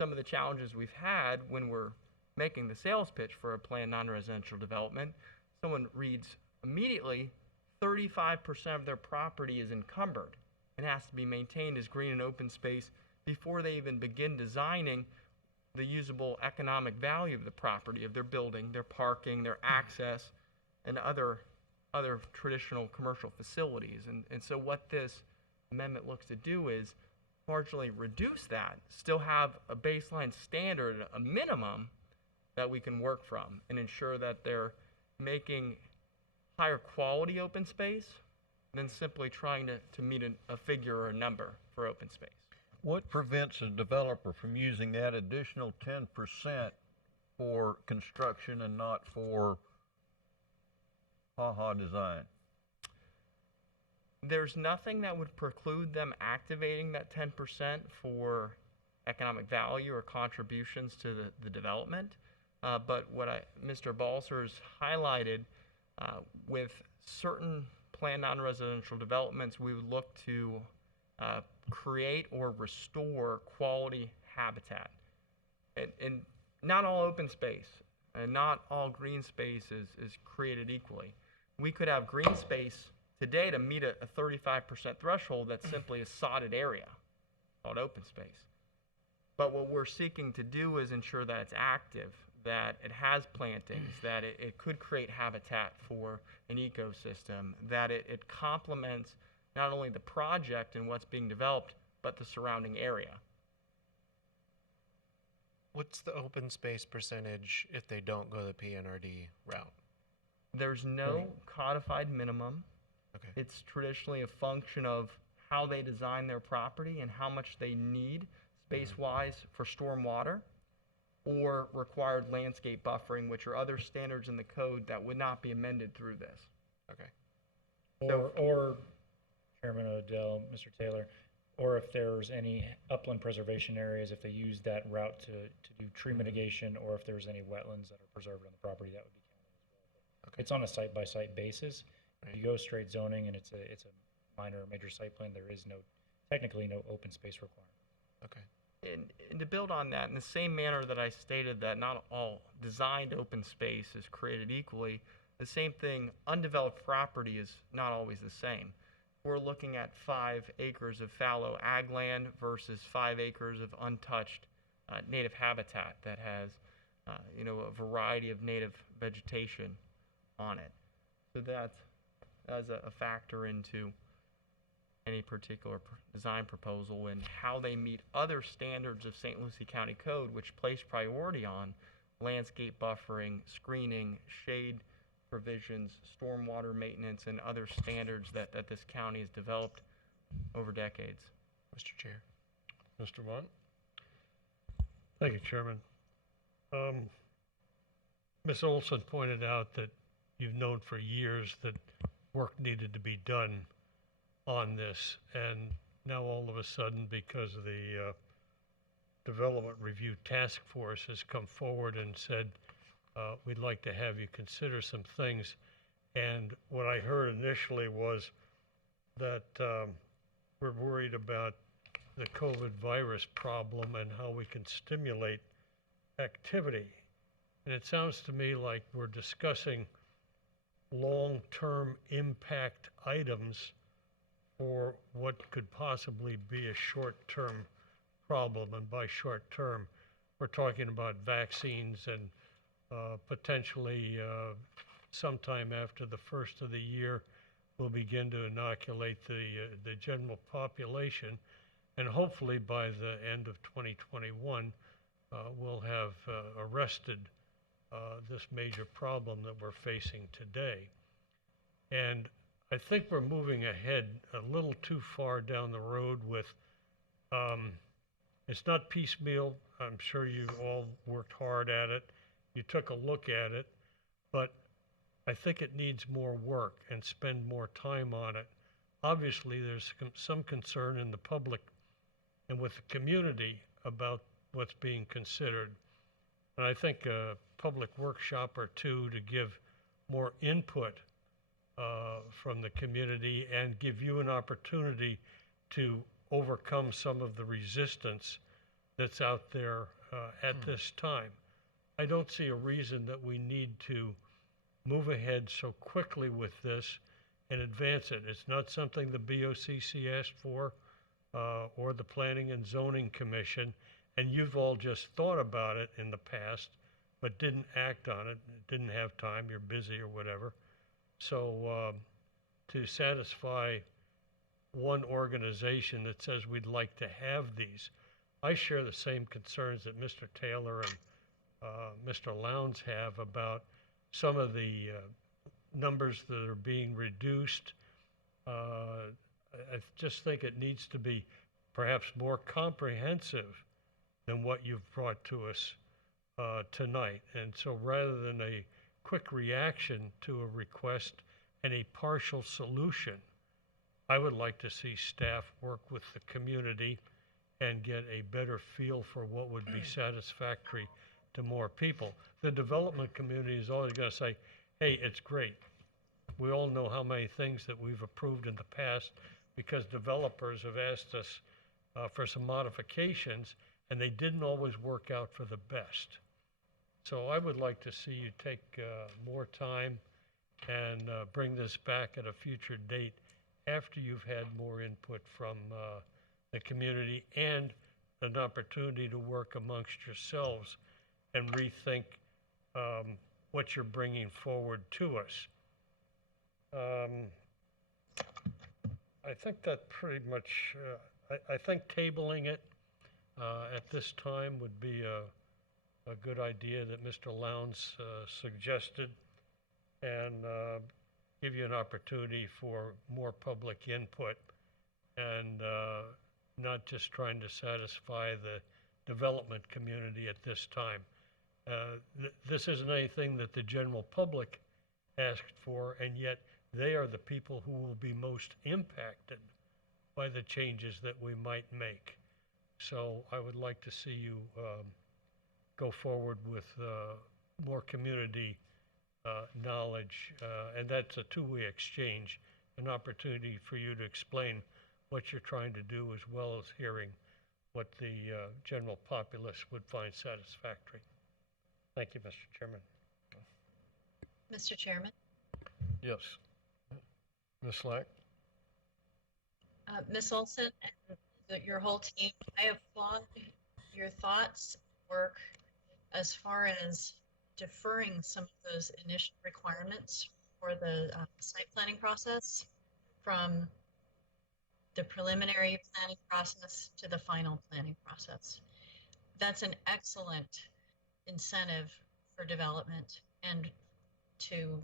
Some of the challenges we've had when we're making the sales pitch for a planned non-residential development, someone reads immediately 35% of their property is encumbered and has to be maintained as green and open space before they even begin designing the usable economic value of the property, of their building, their parking, their access, and other traditional commercial facilities. And so what this amendment looks to do is marginally reduce that, still have a baseline standard, a minimum that we can work from, and ensure that they're making higher quality open space than simply trying to meet a figure or a number for open space. What prevents a developer from using that additional 10% for construction and not for ha-ha design? There's nothing that would preclude them activating that 10% for economic value or contributions to the development. But what Mr. Balsers highlighted, with certain planned non-residential developments, we would look to create or restore quality habitat. And not all open space and not all green space is created equally. We could have green space today to meet a 35% threshold that's simply a sodded area called open space. But what we're seeking to do is ensure that it's active, that it has plantings, that it could create habitat for an ecosystem, that it complements not only the project and what's being developed, but the surrounding area. What's the open space percentage if they don't go the PNRD route? There's no codified minimum. Okay. It's traditionally a function of how they design their property and how much they need space-wise for stormwater or required landscape buffering, which are other standards in the code that would not be amended through this. Okay. Or Chairman Odell, Mr. Taylor, or if there's any upland preservation areas, if they use that route to do tree mitigation, or if there's any wetlands that are preserved on the property, that would be counted as well. Okay. It's on a site-by-site basis. Right. If you go straight zoning and it's a minor or major site plan, there is technically no open space requirement. Okay. And to build on that, in the same manner that I stated that not all designed open space is created equally, The same thing, undeveloped property is not always the same. We're looking at 5 acres of fallow ag land versus 5 acres of untouched native habitat that has, a variety of native vegetation on it. So that's as a factor into any particular design proposal and how they meet other standards of St. Lucie County Code, which place priority on landscape buffering, screening, shade provisions, stormwater maintenance, and other standards that this county has developed over decades. Mr. Chair. Mr. Vaughn? Thank you, Chairman. Ms. Olson pointed out that you've known for years that work needed to be done on this, and now all of a sudden, because the Development Review Task Force has come forward and said, we'd like to have you consider some things. And what I heard initially was that we're worried about the COVID virus problem and how we can stimulate activity. And it sounds to me like we're discussing long-term impact items for what could possibly be a short-term problem. And by short-term, we're talking about vaccines and potentially sometime after the first of the year, we'll begin to inoculate the general population. And hopefully by the end of 2021, we'll have arrested this major problem that we're facing today. And I think we're moving ahead a little too far down the road with, it's not piecemeal. I'm sure you all worked hard at it. You took a look at it, but I think it needs more work and spend more time on it. Obviously, there's some concern in the public and with the community about what's being considered. And I think a public workshop or two to give more input from the community and give you an opportunity to overcome some of the resistance that's out there at this time. I don't see a reason that we need to move ahead so quickly with this and advance it. It's not something the BOCC asked for or the Planning and Zoning Commission, and you've all just thought about it in the past but didn't act on it, didn't have time, you're busy or whatever. So to satisfy one organization that says we'd like to have these, I share the same concerns that Mr. Taylor and Mr. Lowndes have about some of the numbers that are being reduced. I just think it needs to be perhaps more comprehensive than what you've brought to us tonight. And so rather than a quick reaction to a request and a partial solution, I would like to see staff work with the community and get a better feel for what would be satisfactory to more people. The development community is always going to say, hey, it's great. We all know how many things that we've approved in the past because developers have asked us for some modifications and they didn't always work out for the best. So I would like to see you take more time and bring this back at a future date after you've had more input from the community and an opportunity to work amongst yourselves and rethink what you're bringing forward to us. I think that pretty much, I think tabling it at this time would be a good idea that Mr. Lowndes suggested, and give you an opportunity for more public input and not just trying to satisfy the development community at this time. This isn't anything that the general public asked for, and yet they are the people who will be most impacted by the changes that we might make. So I would like to see you go forward with more community knowledge, and that's a two-way exchange, an opportunity for you to explain what you're trying to do as well as hearing what the general populace would find satisfactory. Thank you, Mr. Chairman. Mr. Chairman, Yes. Ms. Slack? Ms. Olson and your whole team, I applaud your thoughts, work as far as deferring some of those initial requirements for the site planning process from the preliminary planning process to the final planning process. That's an excellent incentive for development and to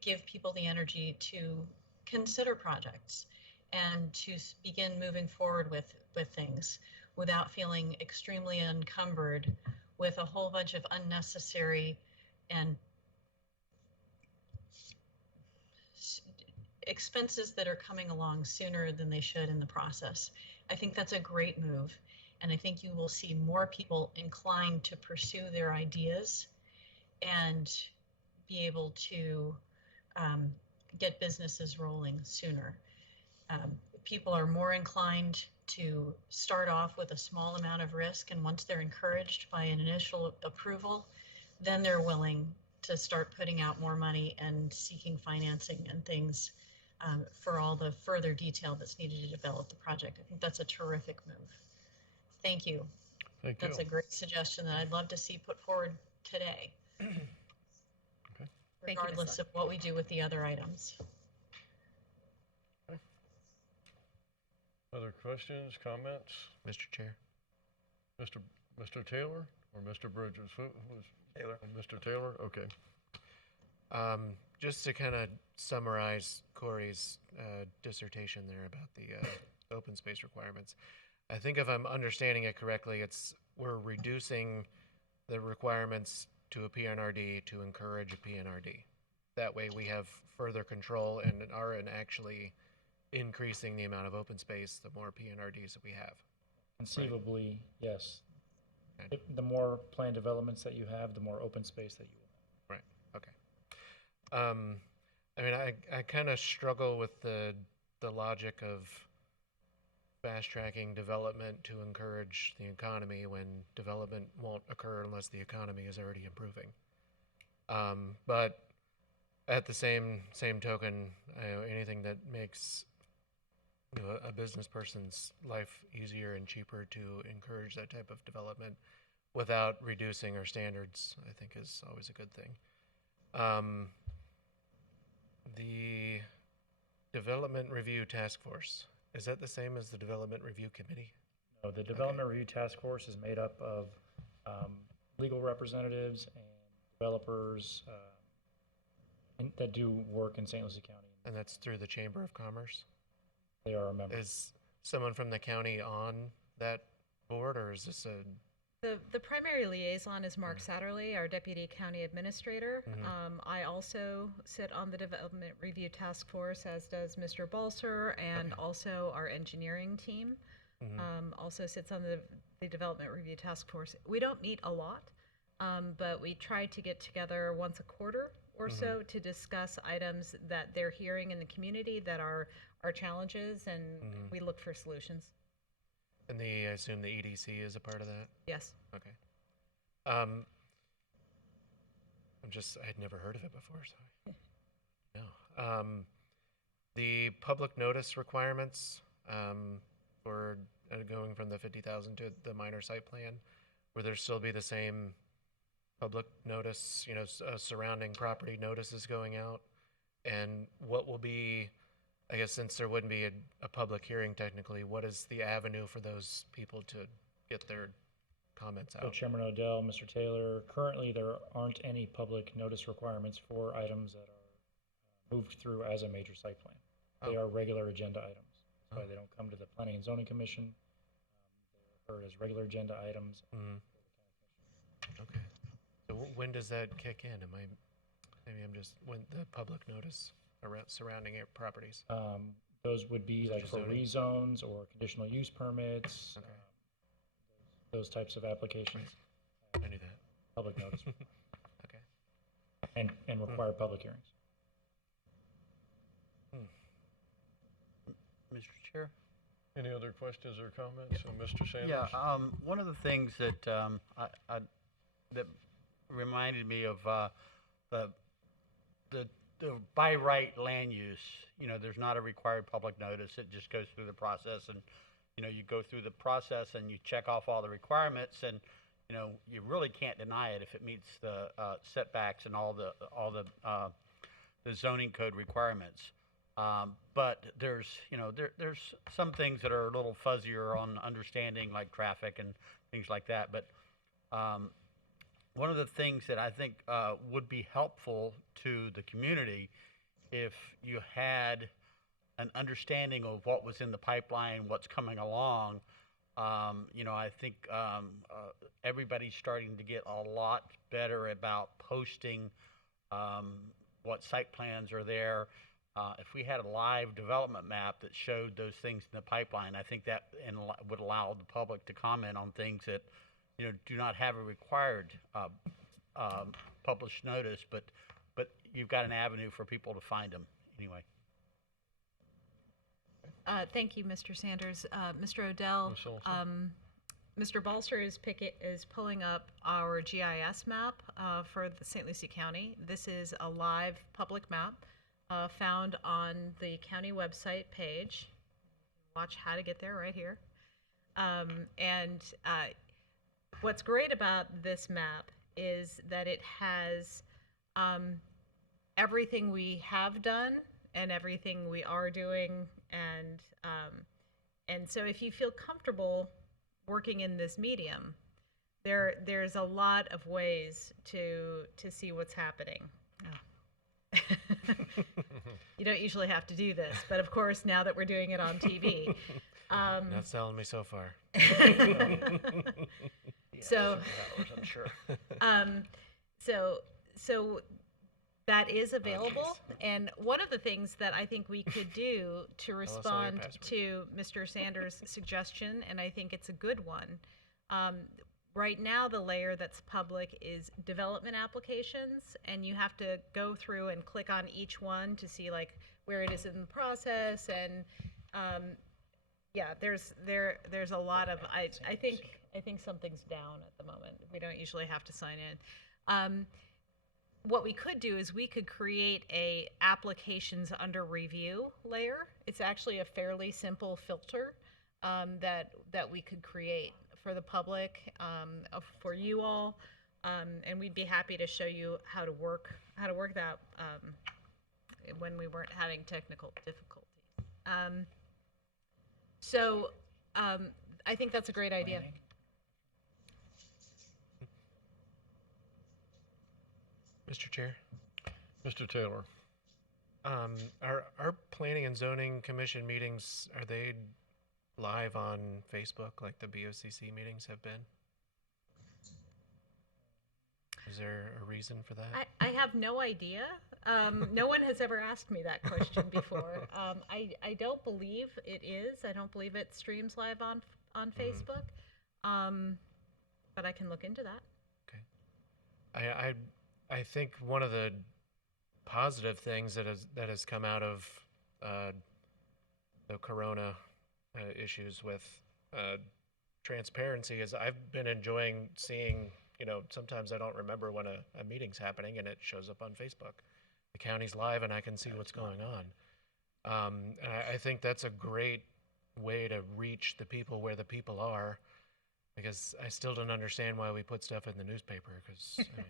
give people the energy to consider projects and to begin moving forward with things without feeling extremely encumbered with a whole bunch of unnecessary and expenses that are coming along sooner than they should in the process. I think that's a great move. And I think you will see more people inclined to pursue their ideas and be able to get businesses rolling sooner. People are more inclined to start off with a small amount of risk, and once they're encouraged by an initial approval, then they're willing to start putting out more money and seeking financing and things for all the further detail that's needed to develop the project. I think that's a terrific move. Thank you. Thank you. That's a great suggestion that I'd love to see put forward today. Okay. Thank you, Ms. Regardless Luck. of what we do with the other items. Other questions, comments? Mr. Chair. Mr. Taylor or Mr. Bridges? Who was? Taylor. Mr. Taylor, okay. Just to kind of summarize Corey's dissertation there about the open space requirements. I think if I'm understanding it correctly, we're reducing the requirements to a PNRD to encourage a PNRD. That way we have further control and are actually increasing the amount of open space the more PNRDs that we have. Conceivably, yes. Okay. The more planned developments that you have, the more open space that you will have. Right, okay. I mean, I kind of struggle with the logic of fast-tracking development to encourage the economy when development won't occur unless the economy is already improving. But at the same token, anything that makes a business person's life easier and cheaper to encourage that type of development without reducing our standards, I think is always a good thing. The Development Review Task Force, is that the same as the Development Review Committee? No, the Development Review Task Force is made up of legal representatives and developers that do work in St. Lucie County. And that's through the Chamber of Commerce? They are a member. Is someone from the county on that board, or is this a... The primary liaison is Mark Satterley, our Deputy County Administrator. I also sit on the Development Review Task Force, as does Mr. Balser, and also our engineering team also sits on the Development Review Task Force. We don't meet a lot, but we try to get together once a quarter or so to discuss items that they're hearing in the community that are challenges, and we look for solutions. And I assume the EDC is a part of that? Yes. Okay. I'd never heard of it before, so. No. The public notice requirements for going from the 50,000 to the minor site plan, will there still be the same public notice, surrounding property notices going out? And what will be, I guess, since there wouldn't be a public hearing technically, what is the avenue for those people to get their comments So out? Chairman Odell, Mr. Taylor, currently there aren't any public notice requirements for items that are moved through as a major site plan. They are regular agenda items. That's why they don't come to the Planning and Zoning Commission. They're heard as regular agenda items. Okay. So when does that kick in? When the public notice around surrounding properties? Those would be So like just for zoning? rezones or conditional use permits, Okay. those types of applications, I knew that. public notice, Okay. and require public hearings. Mr. Chair? Any other questions or comments? Mr. Sanders? Yeah, one of the things that that reminded me of the the by right land use, there's not a required public notice. It just goes through the process, and you go through the process and you check off all the requirements, and you really can't deny it if it meets the setbacks and all the zoning code requirements. But there's there's some things that are a little fuzzier on understanding, like traffic and things like that. But one of the things that I think would be helpful to the community, if you had an understanding of what was in the pipeline, what's coming along. I think everybody's starting to get a lot better about posting what site plans are there. If we had a live development map that showed those things in the pipeline, I think that would allow the public to comment on things that do not have a required published notice, but you've got an avenue for people to find them anyway. Thank you, Mr. Sanders. Mr. Odell, Mr. Balser is pulling up our GIS map for the St. Lucie County. This is a live public map found on the county website page. Watch how to get there right here. And what's great about this map is that it has everything we have done and everything we are doing, and so if you feel comfortable working in this medium, there's a lot of ways to see what's happening. Oh. You don't usually have to do this, but of course now that we're doing it on TV. Not selling me so far. So, I'm sure. So that is available, and one of the things that I think we could do to respond to Mr. Sanders' suggestion, and I think it's a good one, right now the layer that's public is development applications, and you have to go through and click on each one to see like where it is in the process, and yeah, there's a lot of, I think something's down at the moment. We don't usually have to sign in. What we could do is we could create a applications under review layer. It's actually a fairly simple filter that we could create for the public, for you all, and we'd be happy to show you how to work that when we weren't having technical difficulties. So I think that's a great idea. Mr. Chair. Mr. Taylor. Our planning and zoning commission meetings, are they live on Facebook like the BOCC meetings have been? Is there a reason for that? I have no idea. No one has ever asked me that question before. I don't believe it is. I don't believe it streams live on Facebook. But I can look into that. Okay. I think one of the positive things that has come out of the corona issues with transparency is I've been enjoying seeing, sometimes I don't remember when a meeting's happening and it shows up on Facebook. The county's live and I can see what's going on. And I think that's a great way to reach the people where the people are, because I still don't understand why we put stuff in the newspaper, because I mean,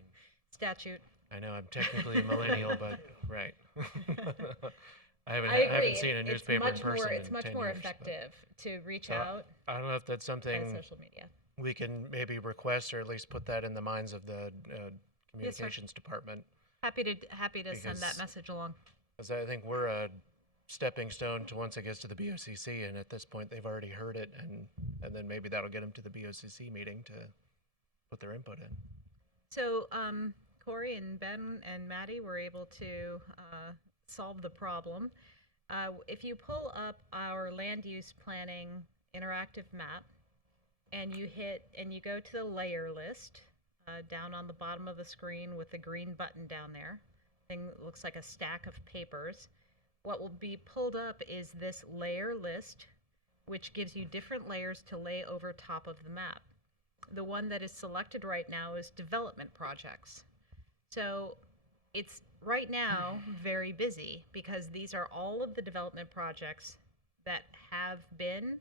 statute. I know I'm technically a millennial, but right. I agree. haven't seen a newspaper in person in 10 years. It's much more effective to reach out. I don't know if that's something social media we can maybe request, or at least put that in the minds of the communications department. Happy to send that message along. Because I think we're a stepping stone to once it gets to the BOCC, and at this point they've already heard it, and then maybe that'll get them to the BOCC meeting to put their input in. So Corey and Ben and Maddie were able to solve the problem. If you pull up our land use planning interactive map and you go to the layer list down on the bottom of the screen with the green button down there, thing that looks like a stack of papers, what will be pulled up is this layer list, which gives you different layers to lay over top of the map. The one that is selected right now is development projects. So it's right now very busy because these are all of the development projects that have been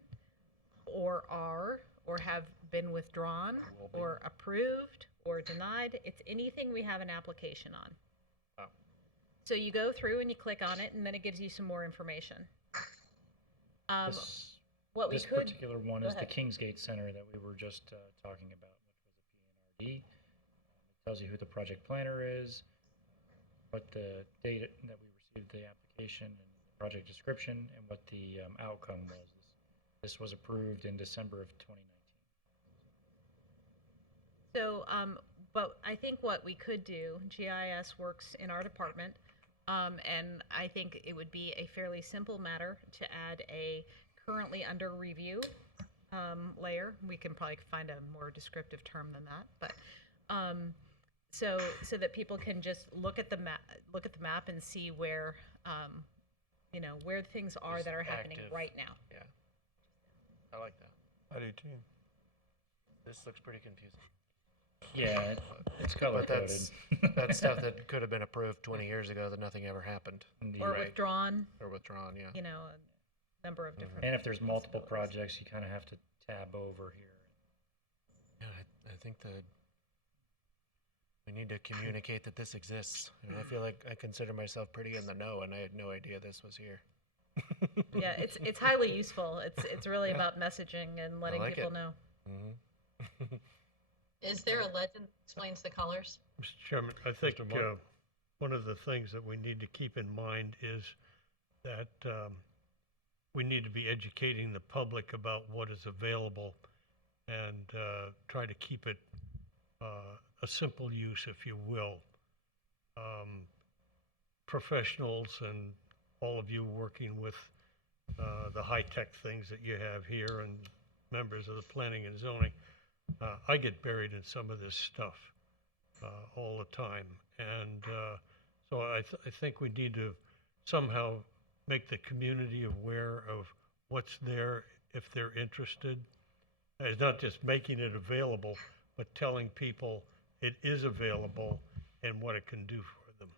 or are or have been withdrawn or approved or denied. It's anything we have an application on. Wow. So you go through and you click on it, and then it gives you some more information. This, What we this could particular one go is the ahead. Kingsgate Center that we were just talking about, which was a PNRD. It tells you who the project planner is, what the date that we received the application, and the project description, and what the outcome was. This was approved in December of 2019. So, but I think what we could do, GIS works in our department, and I think it would be a fairly simple matter to add a currently under review layer. We can probably find a more descriptive term than that, but so that people can just look at the map and see where where things are Just that are happening active. right now. Yeah. I like that. I do too. This looks pretty confusing. Yeah, it's color But coded. that's stuff that could have been approved 20 years ago that nothing ever happened. Or Right. withdrawn, Or withdrawn, yeah. a number of different. And if there's multiple possibilities. projects, you kind of have to tab over here. Yeah, I think that we need to communicate that this exists. And I feel like I consider myself pretty in the know, and I had no idea this was here. Yeah, it's highly useful. It's really about messaging and letting like people it. know. Mm-hmm. Is there a legend that explains the colors? Mr. Chairman, I think Mr. Monk. one of the things that we need to keep in mind is that we need to be educating the public about what is available and try to keep it a simple use, if you will. Professionals and all of you working with the high-tech things that you have here and members of the planning and zoning, I get buried in some of this stuff all the time. And so I think we need to somehow make the community aware of what's there if they're interested. It's not just making it available, but telling people it is available and what it can do for them.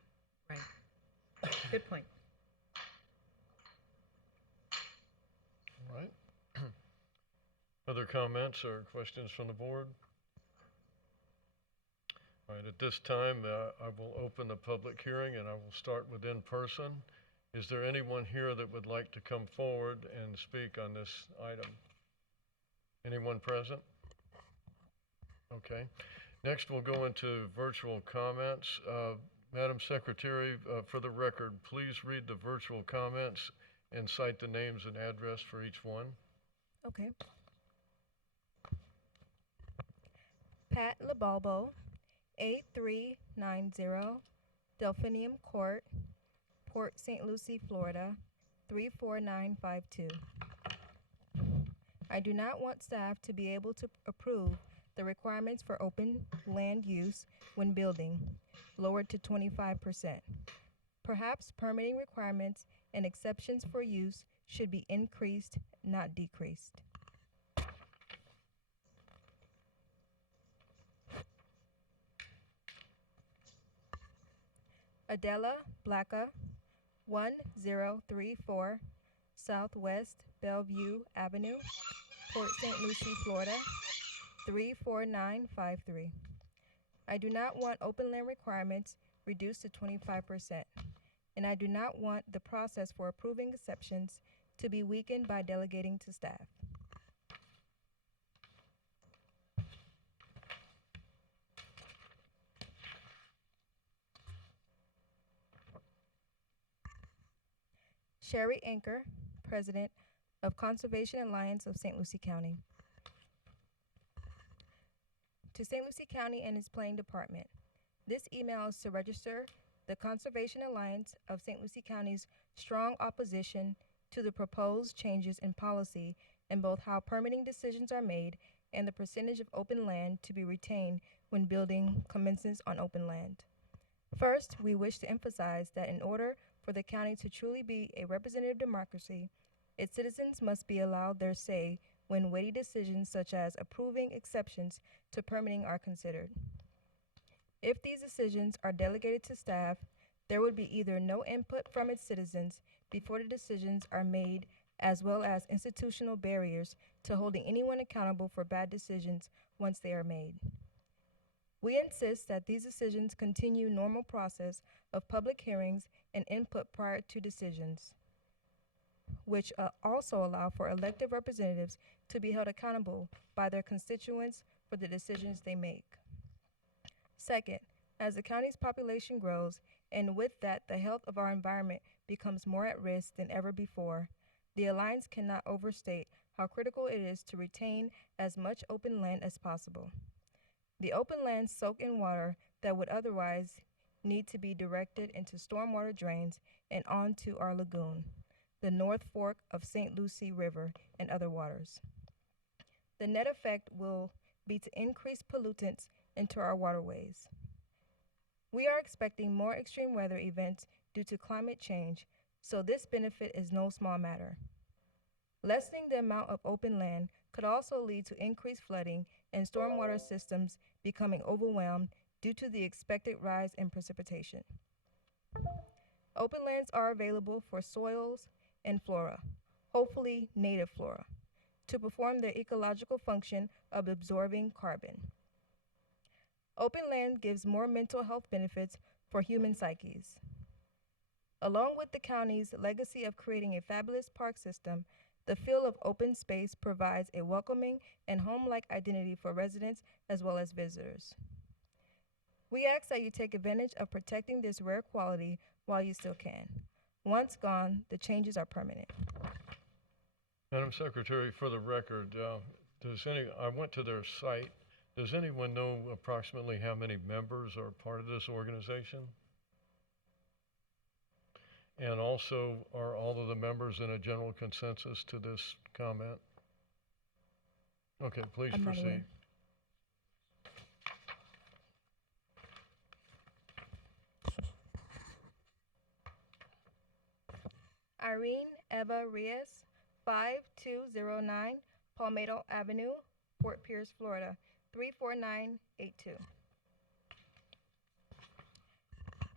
Right. Good point. All right. Other comments or questions from the board? All right, at this time, I will open the public hearing and I will start with in person. Is there anyone here that would like to come forward and speak on this item? Anyone present? Okay. Next, we'll go into virtual comments. Madam Secretary, for the record, please read the virtual comments and cite the names and address for each one. Okay. Pat LaBalbo, 8390 Delphinium Court, Port St. Lucie, Florida, 34952. I do not want staff to be able to approve the requirements for open land use when building, lowered to 25%. Perhaps permitting requirements and exceptions for use should be increased, not decreased. Adela Blacka, 1034 Southwest Bellevue Avenue, Port St. Lucie, Florida, 34953. I do not want open land requirements reduced to 25%, and I do not want the process for approving exceptions to be weakened by delegating to staff. Sherry Anker, President of Conservation Alliance of St. Lucie County. To St. Lucie County and its Planning Department, this email is to register the Conservation Alliance of St. Lucie County's strong opposition to the proposed changes in policy in both how permitting decisions are made and the percentage of open land to be retained when building commences on open land. First, we wish to emphasize that in order for the county to truly be a representative democracy, its citizens must be allowed their say when weighty decisions such as approving exceptions to permitting are considered. If these decisions are delegated to staff, there would be either no input from its citizens before the decisions are made, as well as institutional barriers to holding anyone accountable for bad decisions once they are made. We insist that these decisions continue normal process of public hearings and input prior to decisions, which also allow for elected representatives to be held accountable by their constituents for the decisions they make. Second, as the county's population grows, and with that the health of our environment becomes more at risk than ever before, the Alliance cannot overstate how critical it is to retain as much open land as possible. The open lands soak in water that would otherwise need to be directed into stormwater drains and onto our lagoon, the North Fork of St. Lucie River, and other waters. The net effect will be to increase pollutants into our waterways. We are expecting more extreme weather events due to climate change, so this benefit is no small matter. Lessening the amount of open land could also lead to increased flooding and stormwater systems becoming overwhelmed due to the expected rise in precipitation. Open lands are available for soils and flora, hopefully native flora, to perform their ecological function of absorbing carbon. Open land gives more mental health benefits for human psyches. Along with the county's legacy of creating a fabulous park system, the feel of open space provides a welcoming and home-like identity for residents as well as visitors. We ask that you take advantage of protecting this rare quality while you still can. Once gone, the changes are permanent. Madam Secretary, for the record, I went to their site. Does anyone know approximately how many members are part of this organization? And also, are all of the members in a general consensus to this comment? Okay, please I'm not proceed. aware. Irene Eva Reyes, 5209 Palmetto Avenue, Fort Pierce, Florida, 34982.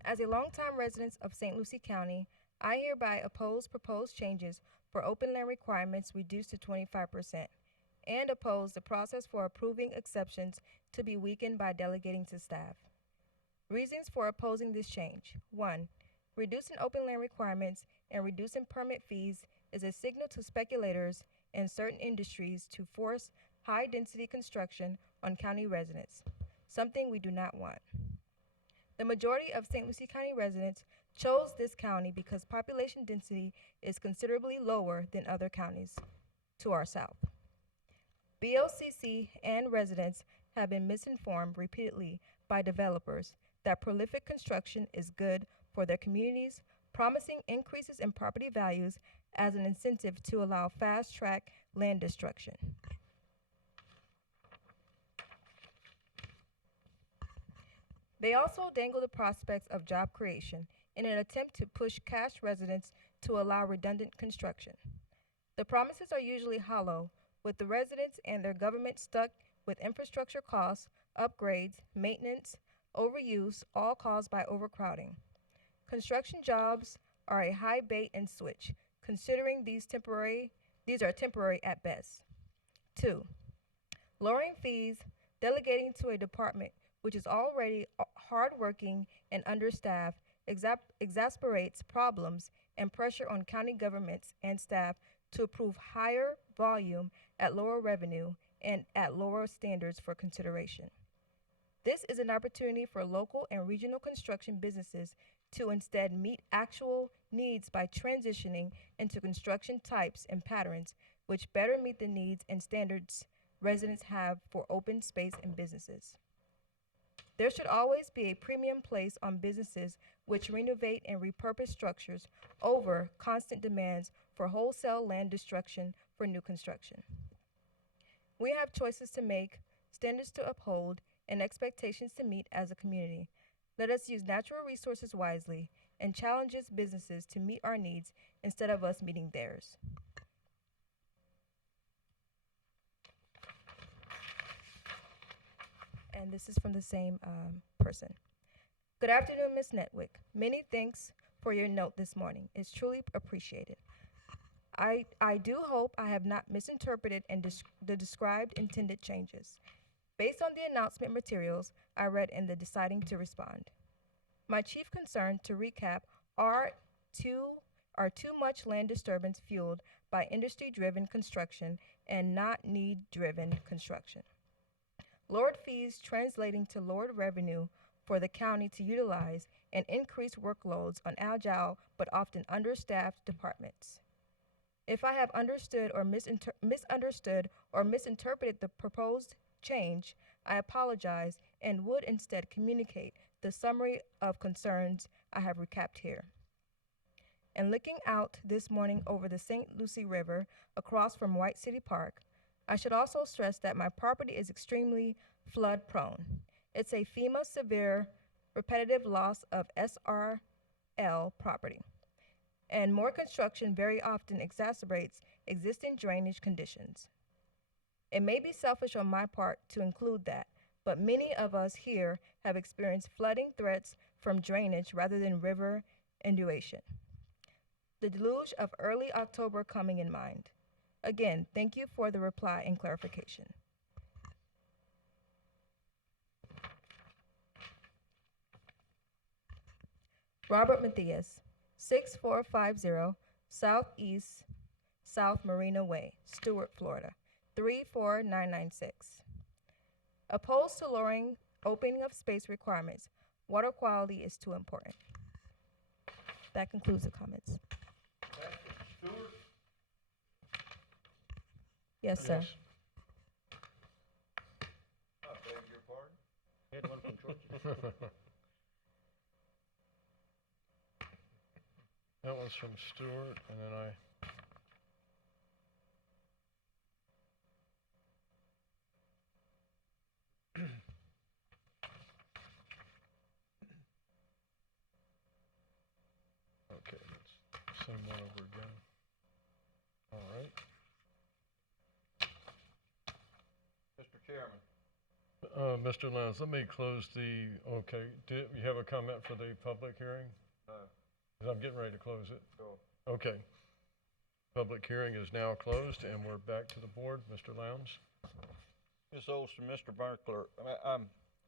As a longtime resident of St. Lucie County, I hereby oppose proposed changes for open land requirements reduced to 25% and oppose the process for approving exceptions to be weakened by delegating to staff. Reasons for opposing this change: 1. Reducing open land requirements and reducing permit fees is a signal to speculators and certain industries to force high-density construction on county residents, something we do not want. The majority of St. Lucie County residents chose this county because population density is considerably lower than other counties to our south. BOCC and residents have been misinformed repeatedly by developers that prolific construction is good for their communities, promising increases in property values as an incentive to allow fast-track land destruction. They also dangle the prospects of job creation in an attempt to push cash residents to allow redundant construction. The promises are usually hollow, with the residents and their government stuck with infrastructure costs, upgrades, maintenance, overuse, all caused by overcrowding. Construction jobs are a high bait and switch, considering these are temporary at best. 2. Lowering fees, delegating to a department which is already hardworking and understaffed, exasperates problems and pressure on county governments and staff to approve higher volume at lower revenue and at lower standards for consideration. This is an opportunity for local and regional construction businesses to instead meet actual needs by transitioning into construction types and patterns which better meet the needs and standards residents have for open space and businesses. There should always be a premium placed on businesses which renovate and repurpose structures over constant demands for wholesale land destruction for new construction. We have choices to make, standards to uphold, and expectations to meet as a community. Let us use natural resources wisely and challenge businesses to meet our needs instead of us meeting theirs. And this is from the same spokesperson. Good afternoon, Ms. Netwick. Many thanks for your note this morning. It's truly appreciated. I do hope I have not misinterpreted the described intended changes. Based on the announcement materials I read in the deciding to respond. My chief concern, to recap, are too much land disturbance fueled by industry-driven construction and not need-driven construction. Lowered fees translating to lowered revenue for the county to utilize and increased workloads on agile but often understaffed departments. If I have understood or misunderstood or misinterpreted the proposed change, I apologize and would instead communicate the summary of concerns I have recapped here. And looking out this morning over the St. Lucie River across from White City Park, I should also stress that my property is extremely flood prone. It's a FEMA severe repetitive loss of SRL property. And more construction very often exacerbates existing drainage conditions. It may be selfish on my part to include that, but many of us here have experienced flooding threats from drainage rather than river inundation. The deluge of early October coming in mind. Again, thank you for the reply and clarification. Robert Matthias, 6450 Southeast South Marina Way, Stuart, Florida, 34996. Opposed to lowering opening of space requirements. Water quality is too important. That concludes the comments. Stewart? Yes, sir. I beg your pardon? You had one from Georgia? That one's from Stewart, and then okay, let's send one over again. All right. Mr. Chairman. Mr. Lowndes, let me close the, okay, do you have a comment for the public hearing? No. 'Cause I'm getting ready to close it. Sure. Okay. Public hearing is now closed, and we're back to the board. Mr. Lowndes? Ms. Olson, Mr. Buckler,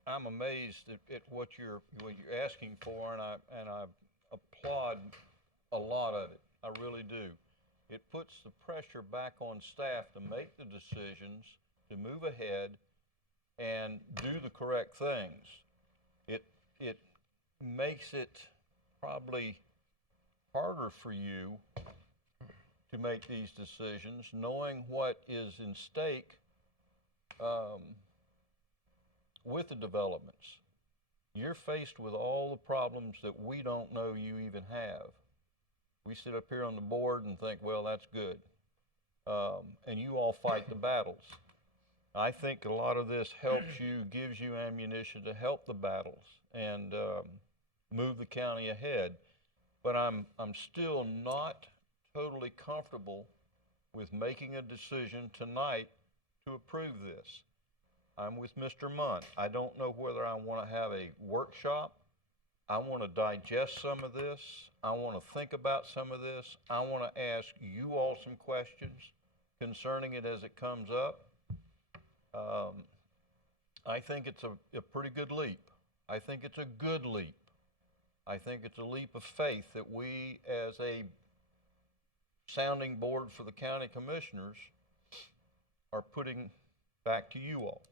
I'm amazed at what you're asking for, and I applaud a lot of it. I really do. It puts the pressure back on staff to make the decisions, to move ahead, and do the correct things. It makes it probably harder for you to make these decisions, knowing what is in stake with the developments. You're faced with all the problems that we don't know you even have. We sit up here on the board and think, well, that's good. And you all fight the battles. I think a lot of this helps you, gives you ammunition to help the battles and move the county ahead. But I'm still not totally comfortable with making a decision tonight to approve this. I'm with Mr. Munn. I don't know whether I want to have a workshop. I want to digest some of this. I want to think about some of this. I want to ask you all some questions concerning it as it comes up. I think it's a pretty good leap. I think it's a good leap. I think it's a leap of faith that we, as a sounding board for the county commissioners, are putting back to you all.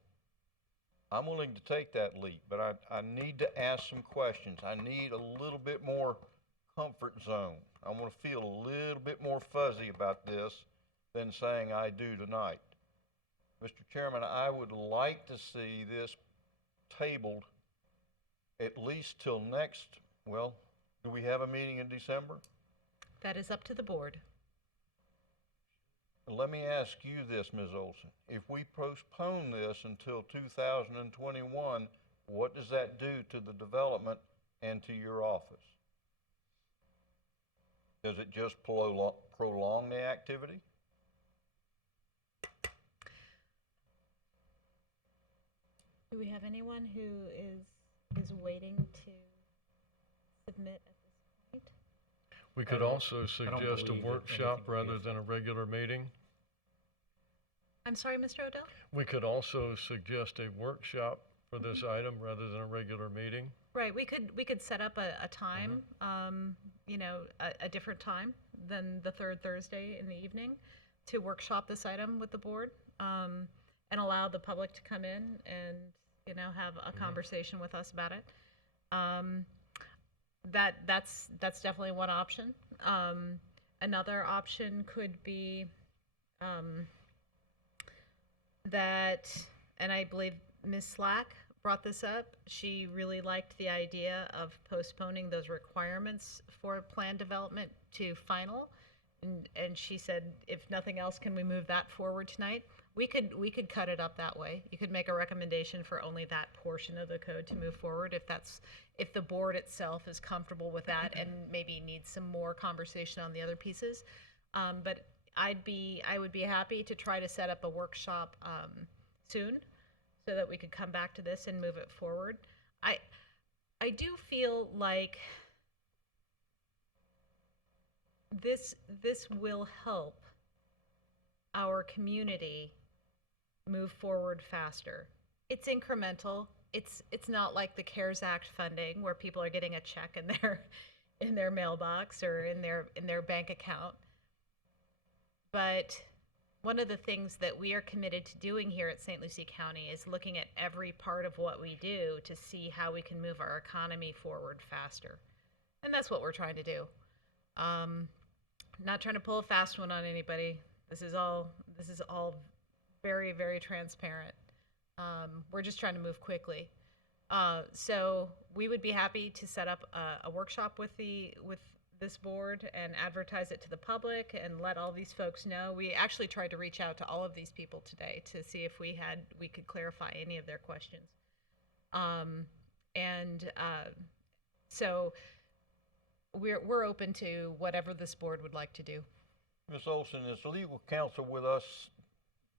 I'm willing to take that leap, but I need to ask some questions. I need a little bit more comfort zone. I want to feel a little bit more fuzzy about this than saying I do tonight. Mr. Chairman, I would like to see this tabled at least till next, well, do we have a meeting in December? That is up to the board. Let me ask you this, Ms. Olson. If we postpone this until 2021, what does that do to the development and to your office? Does it just prolong the activity? Do we have anyone who is is waiting to submit at this point. We could also suggest a believe that workshop anything will be rather than a regular meeting. I'm sorry, Mr. Odell? We could also suggest a workshop for this item rather than a regular meeting. Right, we could set up a time, you know, a different time than the third Thursday in the evening to workshop this item with the board, and allow the public to come in and, you know, have a conversation with us about it. That's definitely one option. Another option could be, that, and I believe Ms. Slack brought this up, she really liked the idea of postponing those requirements for plan development to final. And she said, if nothing else, can we move that forward tonight? We could cut it up that way. You could make a recommendation for only that portion of the code to move forward if the board itself is comfortable with that and maybe needs some more conversation on the other pieces. But I would be happy to try to set up a workshop soon so that we could come back to this and move it forward. I do feel like this will help our community move forward faster. It's incremental. It's not like the CARES Act funding where people are getting a check in their mailbox or in their bank account. But one of the things that we are committed to doing here at St. Lucie County is looking at every part of what we do to see how we can move our economy forward faster. And that's what we're trying to do. Not trying to pull a fast one on anybody. This is all very, very transparent. We're just trying to move quickly. So we would be happy to set up a workshop with this board and advertise it to the public and let all these folks know. We actually tried to reach out to all of these people today to see if we could clarify any of their questions. So we're open to whatever this board would like to do. Ms. Olson, is legal counsel with us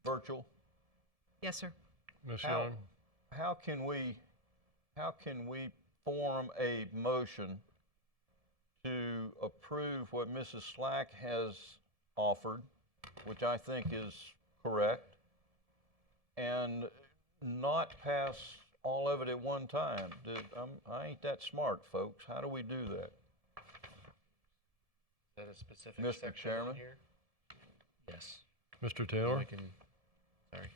virtual? Yes, sir. Ms. How- Young? How can we form a motion to approve what Mrs. Slack has offered, which I think is correct, and not pass all of it at one time? I ain't that smart, folks. How do we do that? Is that a specific Mr. section in Chairman? here? Yes. Mr. Taylor? Sorry.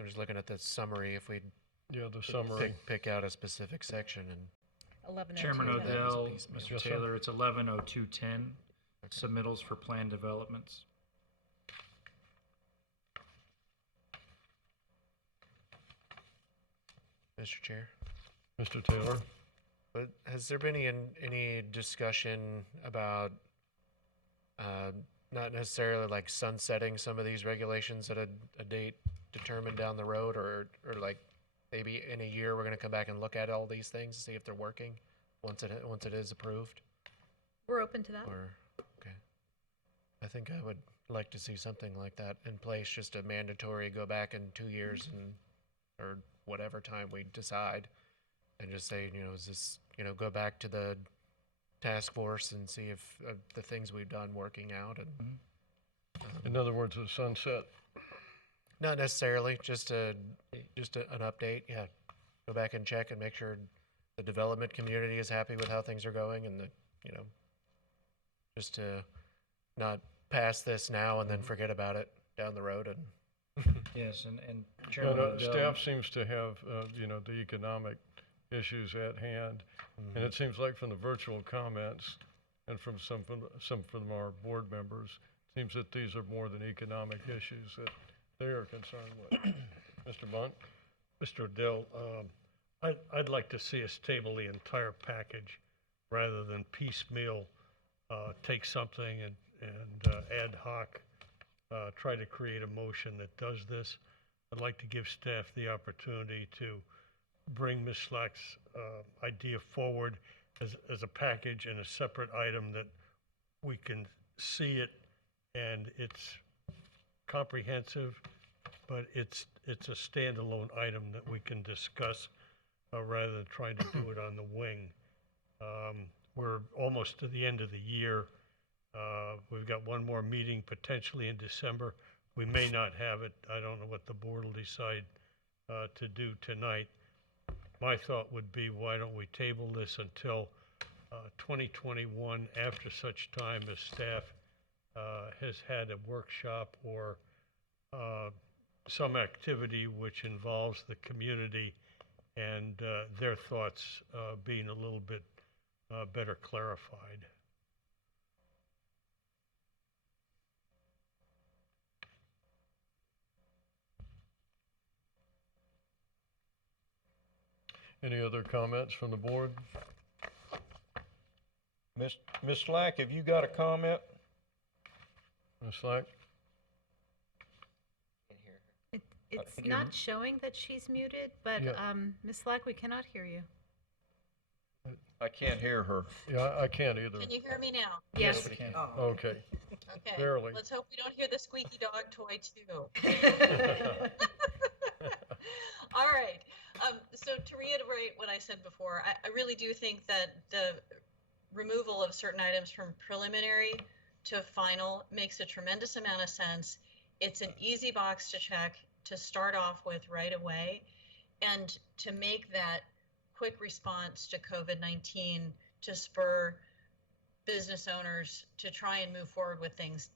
I'm just looking at the summary. If we Yeah, the summary. pick out a specific section and 11:02. Chairman that as a Odell, piecemeal. Mr. Yes, sir. Taylor, it's 11:02:10, submittals for plan developments. Mr. Chair. Mr. Taylor? But has there been any discussion about not necessarily like sunsetting some of these regulations at a date determined down the road, or like maybe in a year we're going to come back and look at all these things, see if they're working once it is approved? We're open to that. Or okay, I think I would like to see something like that in place, just a mandatory go back in 2 years and or whatever time we decide, and just say, is this, go back to the task force and see if the things we've done working out. And In other words, a sunset. not necessarily just an update. Yeah, go back and check and make sure the development community is happy with how things are going, and just to not pass this now and then forget about it down the road. And Yes, and No, Chairman no, Odell. staff seems to have, the economic issues at hand. And it seems like from the virtual comments and from some from our board members, seems that these are more than economic issues that they are concerned with. Mr. Bunt? Mr. Odell, I'd like to see us table the entire package rather than piecemeal, take something and ad hoc, try to create a motion that does this. I'd like to give staff the opportunity to bring Ms. Slack's idea forward as a package and a separate item that we can see it, and it's comprehensive, but it's a standalone item that we can discuss rather than trying to do it on the wing. We're almost to the end of the year. We've got one more meeting potentially in December. We may not have it. I don't know what the board will decide to do tonight. My thought would be, why don't we table this until 2021, after such time as staff has had a workshop or some activity which involves the community and their thoughts being a little bit better clarified. Any other comments from the board? Ms. Slack, have you got a comment? Ms. Slack? Can hear her. It's you're not showing that she's muted, but Yeah. Ms. Slack, we cannot hear you. I can't hear her. Yeah, I can't either. Can you hear me now? Yes. Nobody can. Okay. Okay. Barely. Let's hope we don't hear the squeaky dog toy too. All right. So to reiterate what I said before, I really do think that the removal of certain items from preliminary to final makes a tremendous amount of sense. It's an easy box to check to start off with right away, and to make that quick response to COVID-19 to spur business owners to try and move forward with things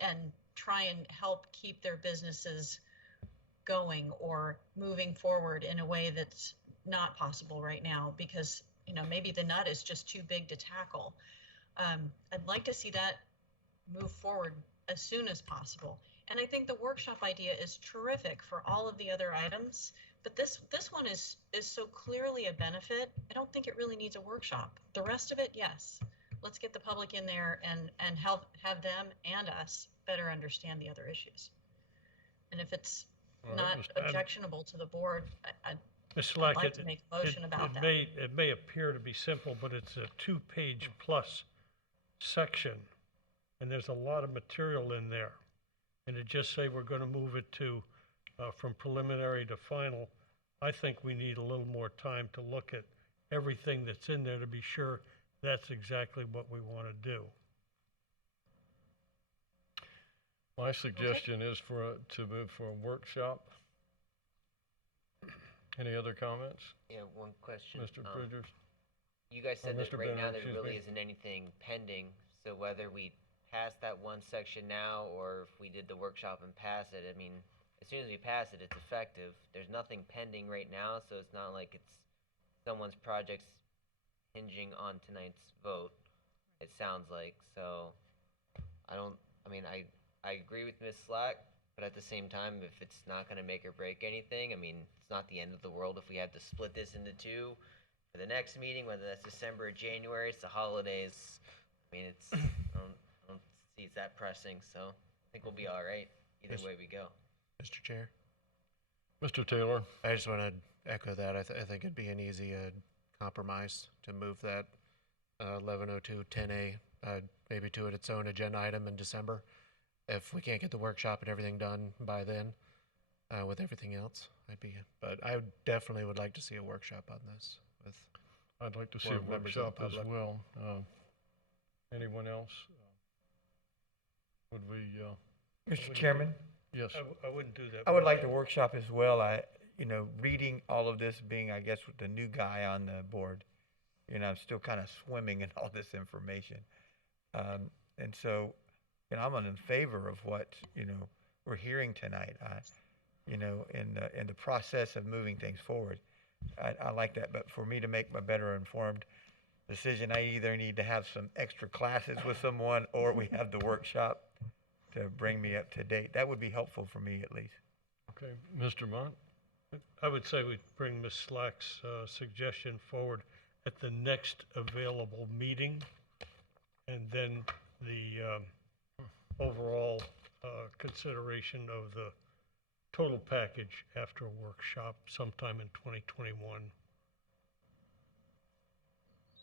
and try and help keep their businesses going or moving forward in a way that's not possible right now, because maybe the nut is just too big to tackle. I'd like to see that move forward as soon as possible. And I think the workshop idea is terrific for all of the other items, but this one is so clearly a benefit. I don't think it really needs a workshop. The rest of it, yes. Let's get the public in there and help have them and us better understand the other issues. And if it's All right, not Mr. objectionable to the board, I'd Ms. Slack, like to make a motion about that. It may appear to be simple, but it's a 2-page plus section, and there's a lot of material in there. And to just say we're going to move it to from preliminary to final, I think we need a little more time to look at everything that's in there to be sure that's exactly what we want to do. My suggestion is to move for a workshop. Any other comments, Yeah, one question. Mr. Bridgers? You guys said that Mr. right now Bennett, there excuse really me. isn't anything pending, so whether we pass that one section now or if we did the workshop and pass it, I mean, as soon as we pass it, it's effective. There's nothing pending right now, so it's not like it's someone's project's hinging on tonight's vote, it sounds like. So I agree with Ms. Slack, but at the same time, if it's not going to make or break anything, I mean, it's not the end of the world if we have to split this into two for the next meeting, whether that's December or January. It's the holidays. I mean, I don't see it's that pressing, so I think we'll be all right either Yes. way we go. Mr. Chair, Mr. Taylor? I just want to echo that. I think it'd be an easy compromise to move that 1102 10A maybe to its own agenda item in December, if we can't get the workshop and everything done by then with everything else. But I definitely would like to see a workshop on this with. I'd like to see Or a members of the workshop as public. well. Anyone else? Would we, Mr. Chairman, yes, I wouldn't do that. I would like the workshop as well. Reading all of this, being, I guess, with the new guy on the board, I'm still kind of swimming in all this information. And so, I'm in favor of what, we're hearing tonight. In the process of moving things forward. I like that, but for me to make a better informed decision, I either need to have some extra classes with someone or we have the workshop to bring me up to date. That would be helpful for me at least. okay, Mr. Mott? I would say we bring Ms. Slack's suggestion forward at the next available meeting, and then the overall consideration of the total package after a workshop sometime in 2021.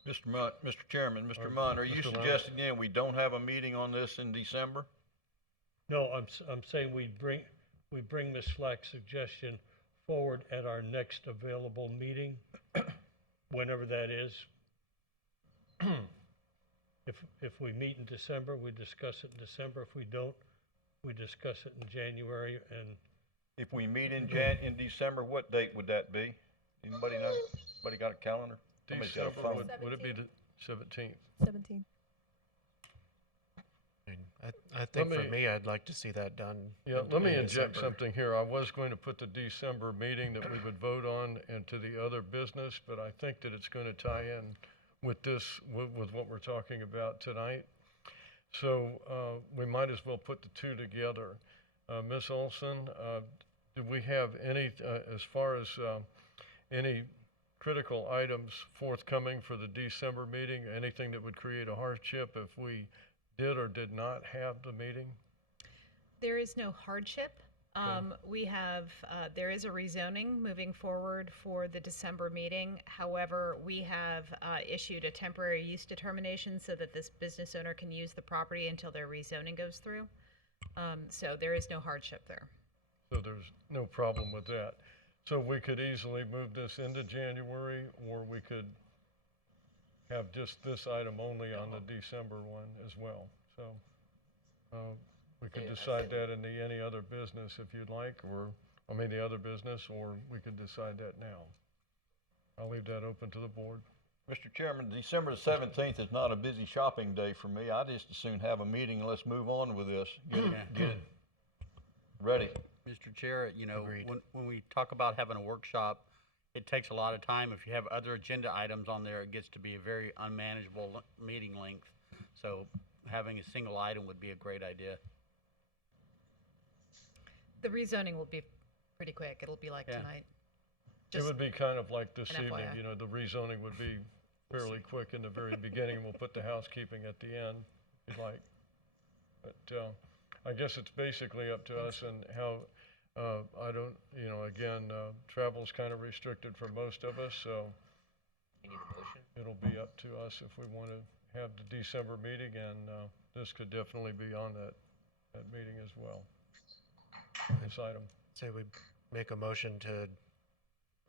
Mr. Chairman, Mr. Munn, are you Mr. Lyon? suggesting then we don't have a meeting on this in December? No, I'm saying we bring Ms. Slack's suggestion forward at our next available meeting, whenever that is. If we meet in December, we discuss it in December. If we don't, we discuss it in January. And If we meet in December, what date would that be? Anybody know? Anybody got a calendar? Somebody's got a December, phone. would it be the 17th? 17. I mean, I think Let for me- me, I'd like to see that done. Yeah, in- let me in inject December. something here. I was going to put the December meeting that we would vote on into the other business, but I think that it's going to tie in with this, with what we're talking about tonight. So we might as well put the two together. Ms. Olson, do we have any, as far as any critical items forthcoming for the December meeting? Anything that would create a hardship if we did or did not have the meeting? There is no hardship. We have, there is a rezoning moving forward for the December meeting. However, we have issued a temporary use determination so that this business owner can use the property until their rezoning goes through. So there is no hardship there. So there's no problem with that. So we could easily move this into January, or we could have just this item only on the December one as well. So we could Yeah, I decide that in the any other business if you'd like, or, I mean, the other business, or we could decide that now. I'll leave that open to the board. Mr. Chairman, December the 17th is not a busy shopping day for me. I just as soon have a meeting and let's move on with this. Get it ready. Mr. Chair, you know, Agreed. when we talk about having a workshop, it takes a lot of time. If you have other agenda items on there, it gets to be a very unmanageable meeting length. So having a single item would be a great idea. The rezoning will be pretty quick. It'll be like Yeah. tonight. It would be kind of like this an evening, FYI. you know, the rezoning would be fairly quick in the very beginning. We'll put the housekeeping at the end, if you'd like. But I guess it's basically up to us and how, I don't, you know, again, travel's kind of restricted for most of us, so You need a motion? it'll be up to us if we want to have the December meeting, and this could definitely be on that meeting as well. This item. Say we make a motion to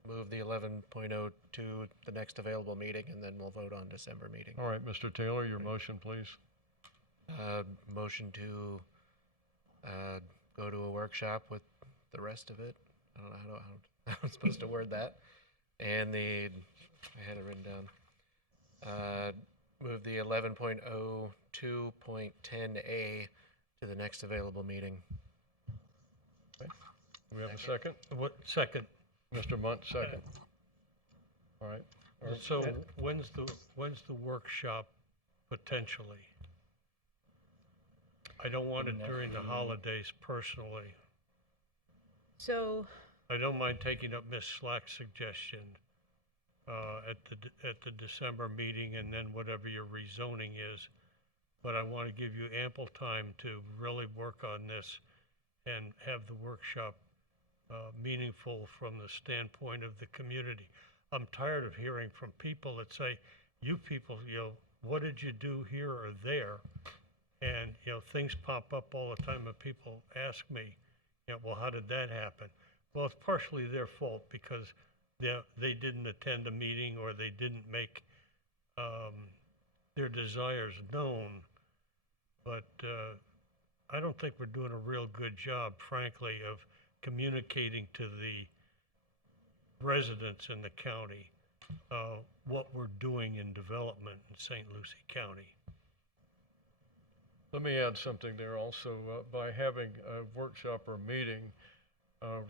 move the 11.0 to the next available meeting, and then we'll vote on December meeting. All right, Mr. Taylor, your motion, please. Motion to go to a workshop with the rest of it. I don't know how I'm supposed to word that. And I had it written down. Move the 11.02.10A to the next available meeting. Do we have a second? What, second? Mr. Munt, second. All right. So when's the workshop potentially? I don't want it during the holidays personally. So I don't mind taking up Ms. Slack's suggestion at the December meeting and then whatever your rezoning is. But I want to give you ample time to really work on this and have the workshop meaningful from the standpoint of the community. I'm tired of hearing from people that say, you people, you know, what did you do here or there? And, you know, things pop up all the time and people ask me, you know, well, how did that happen? Well, it's partially their fault because they didn't attend a meeting or they didn't make their desires known. But I don't think we're doing a real good job, frankly, of communicating to the residents in the county what we're doing in development in St. Lucie County. Let me add something there also. By having a workshop or meeting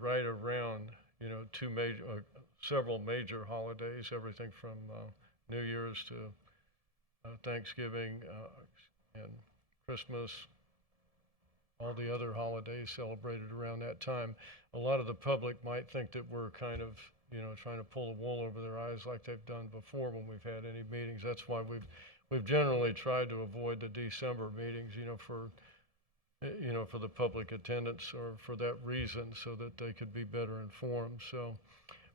right around, you know, several major holidays, everything from New Year's to Thanksgiving and Christmas, all the other holidays celebrated around that time. A lot of the public might think that we're kind of, you know, trying to pull the wool over their eyes like they've done before when we've had any meetings. That's why we've generally tried to avoid the December meetings, you know, for the public attendance or for that reason, so that they could be better informed. So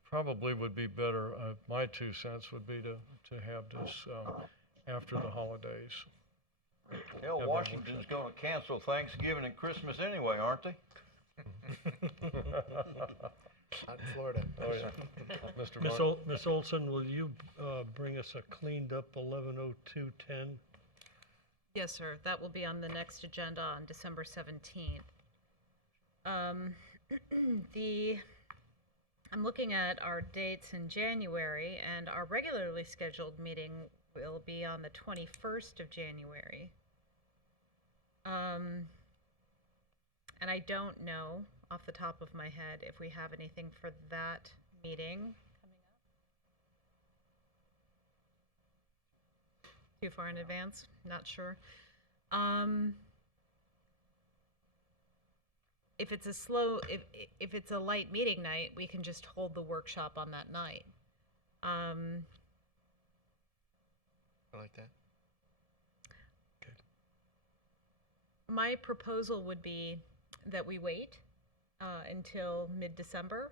probably would be better, my 2 cents would be to have this after the holidays. Hell, Washington's going to cancel Thanksgiving and Christmas anyway, aren't they? Not in Florida. Oh, yeah. Mr. Miss Vaughn? Miss Olson, will you bring us a cleaned up 110210? Yes, sir. That will be on the next agenda on December 17th. I'm looking at our dates in January, and our regularly scheduled meeting will be on the 21st of January. And I don't know off the top of my head if we have anything for that meeting coming up. Too far in advance? Not sure. If it's a if it's a light meeting night, we can just hold the workshop on that night. I like that. My proposal would be that we wait until mid-December,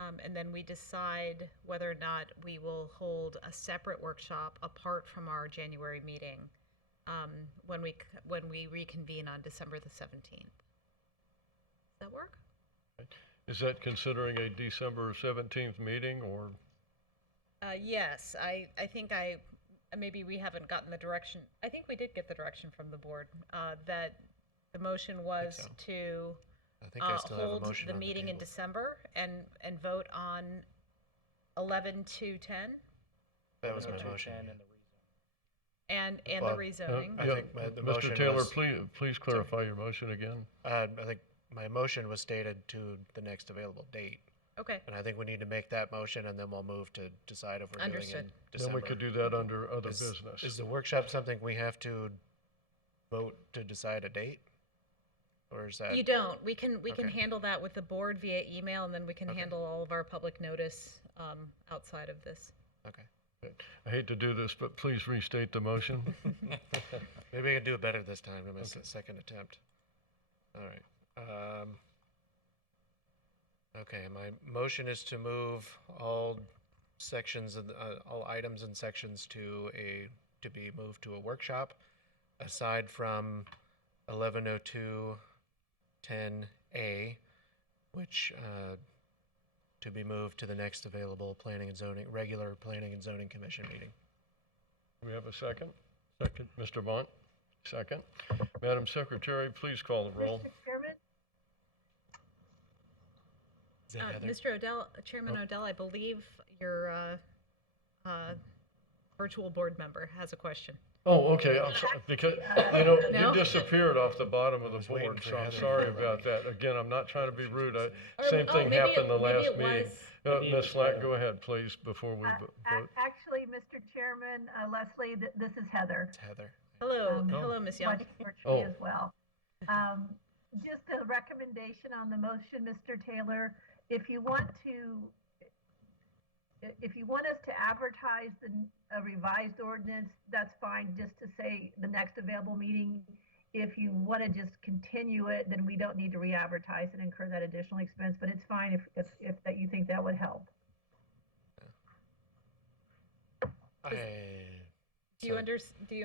and then we decide whether or not we will hold a separate workshop apart from our January meeting when we reconvene on December the 17th. Does that work? Is that considering a December 17th meeting, or? Yes, I think maybe we haven't gotten the direction. I think we did get the direction from the board that the motion was so. to I think I still have a hold motion the on the meeting in table. December and vote on 11 to 10 That was my 11 to motion. 10 yeah. and the Well, the rezoning. I Yeah, think the Mr. motion Taylor, was- please clarify your motion again. I think my motion was stated to the next available date. Okay. And I think we need to make that motion, and then we'll move to decide if we're doing it in Understood. December. Then we could do that under other Is- business. Is the workshop something we have to vote to decide a date? Or is that? You don't. We can Okay. handle that with the board via email, and then we can Okay. handle all of our public notice outside of this. Okay. I hate to do this, but please restate the motion. Maybe I can do it better this time. My second attempt. All right. Okay, my motion is to move all sections of all items and sections to be moved to a workshop, aside from 110210A, which to be moved to the next available regular planning and zoning commission meeting. We have a second? Second. Mr. Vaughn, second. Madam Secretary, please call the roll. Mr. Chairman? Is that Heather? Mr. Odell, Chairman Odell, I believe your virtual board member has a question. Oh, okay, I'm sorry, because, No? you disappeared off the bottom of the was waiting board, for so I'm Heather. sorry about that. Again, I'm not trying to be rude. Or- Same oh, thing maybe happened the maybe last it meeting. was- Maybe it Ms. was Slack, Heather. go ahead, please, before we vote. Actually, Mr. Chairman, Leslie, this is Heather. It's Heather. Hello, Um, hello, Ms. Young. Virtually Oh. as well. Just a recommendation on the motion, Mr. Taylor, if you want us to advertise a revised ordinance, that's fine, just to say the next available meeting. If you want to just continue it, then we don't need to re-advertise and incur that additional expense, but it's fine if that you think that would help. Do you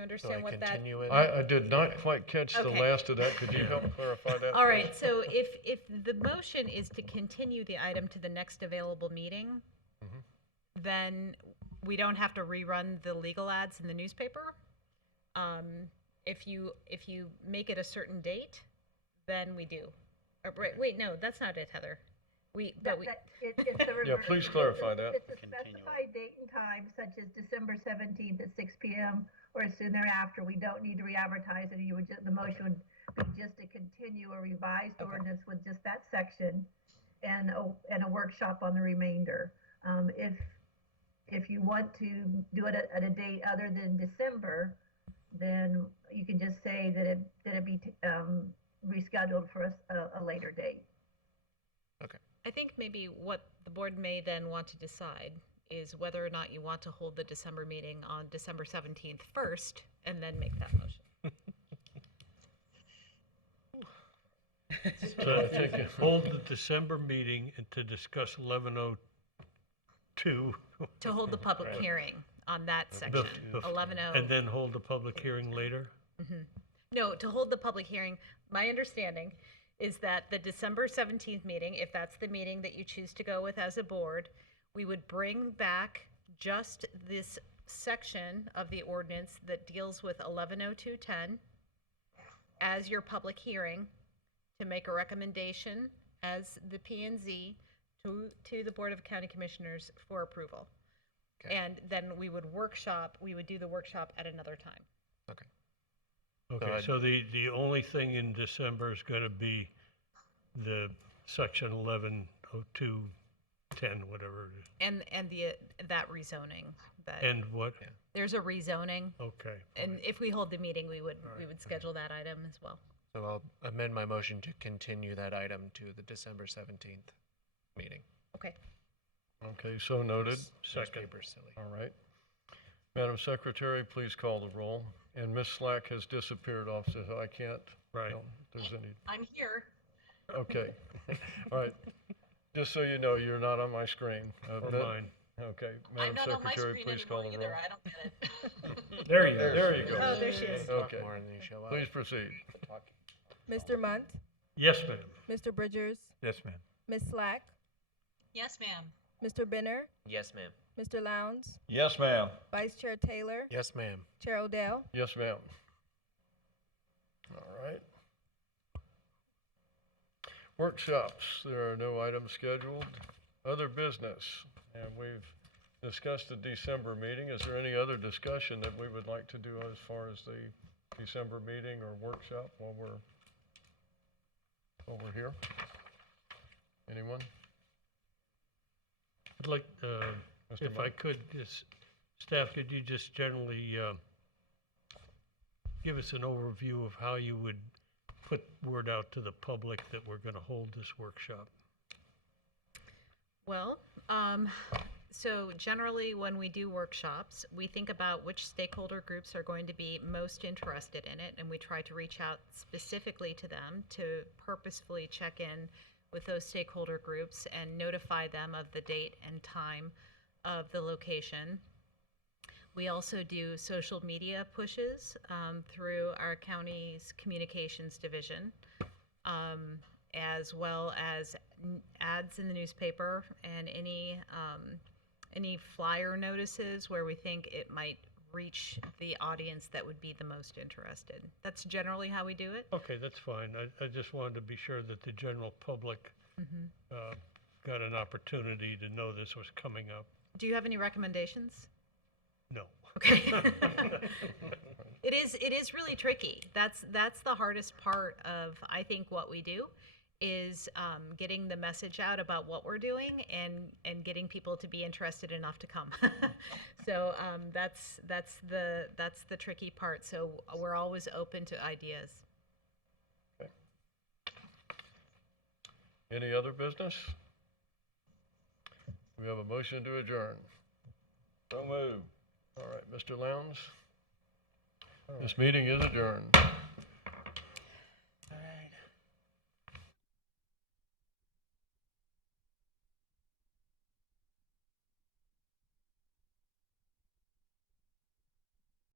understand what that? Continue it? I did not quite catch the Okay. last of that. Could you help clarify that? All right, so if the motion is to continue the item to the next available meeting, then we don't have to rerun the legal ads in the newspaper. If you make it a certain date, then we do. Wait, no, that's not it, Heather. It's the Yeah, please clarify that. It's a specified date and time, such as December 17th at 6 p.m. or soon thereafter. We don't need to re-advertise it. The motion would be just to continue a revised ordinance with just that section and a workshop on the remainder. If you want to do it at a date other than December, then you can just say that it be rescheduled for a later date. I think maybe what the board may then want to decide is whether or not you want to hold the December meeting on December 17th first, and then make that motion. So I think Hold the December meeting and to discuss 1102. To hold the public hearing on that section, 11:0. And then hold the public hearing later? No, to hold the public hearing, my understanding is that the December 17th meeting, if that's the meeting that you choose to go with as a board, we would bring back just this section of the ordinance that deals with 110210 as your public hearing to make a recommendation as the P&Z to the Board of County Commissioners for approval. Okay. And then we would do the workshop at another time. Okay. Okay, so the only thing in December is going to be the section 110210, whatever it is. And that rezoning. That And what? there's a rezoning, Okay. and if we hold the meeting, we would schedule that item as well. So I'll amend my motion to continue that item to the December 17th meeting. Okay. Okay, so noted. Second. Newspaper's silly. All right. Madam Secretary, please call the roll. And Ms. Slack has disappeared off, so I can't Right. tell if there's any. I'm here. Okay. All right. Just so you know, you're not on my screen. Or That- mine. Okay. I'm Madam not on my Secretary, screen please call anymore the roll. either. I don't get it. There you go. There you go. Oh, there she is. Okay. More than you show up. Please proceed. Mr. Munt, Yes, ma'am. Mr. Bridgers, Yes, ma'am. Ms. Slack, Yes, ma'am. Mr. Benner, Yes, ma'am. Mr. Lowndes, Yes, ma'am. Vice Chair Taylor, Yes, ma'am. Chair Odell. Yes, ma'am. All right. Workshops, there are no items scheduled. Other business, and we've discussed the December meeting. Is there any other discussion that we would like to do as far as the December meeting or workshop while we're here? Anyone? I'd like, Mr. if I Monk? could, staff, could you just generally give us an overview of how you would put word out to the public that we're going to hold this workshop? Well, so generally when we do workshops, we think about which stakeholder groups are going to be most interested in it, and we try to reach out specifically to them to purposefully check in with those stakeholder groups and notify them of the date and time of the location. We also do social media pushes through our county's communications division, as well as ads in the newspaper and any flyer notices where we think it might reach the audience that would be the most interested. That's generally how we do it. Okay, that's fine. I just wanted to be sure that the general public got an opportunity to know this was coming up. Do you have any recommendations? No. Okay. It is really tricky. That's the hardest part of, I think, what we do is getting the message out about what we're doing and getting people to be interested enough to come. So that's the tricky part. So we're always open to ideas. Okay. Any other business? We have a motion to adjourn. So moved. All right, Mr. Lowndes? This meeting is adjourned.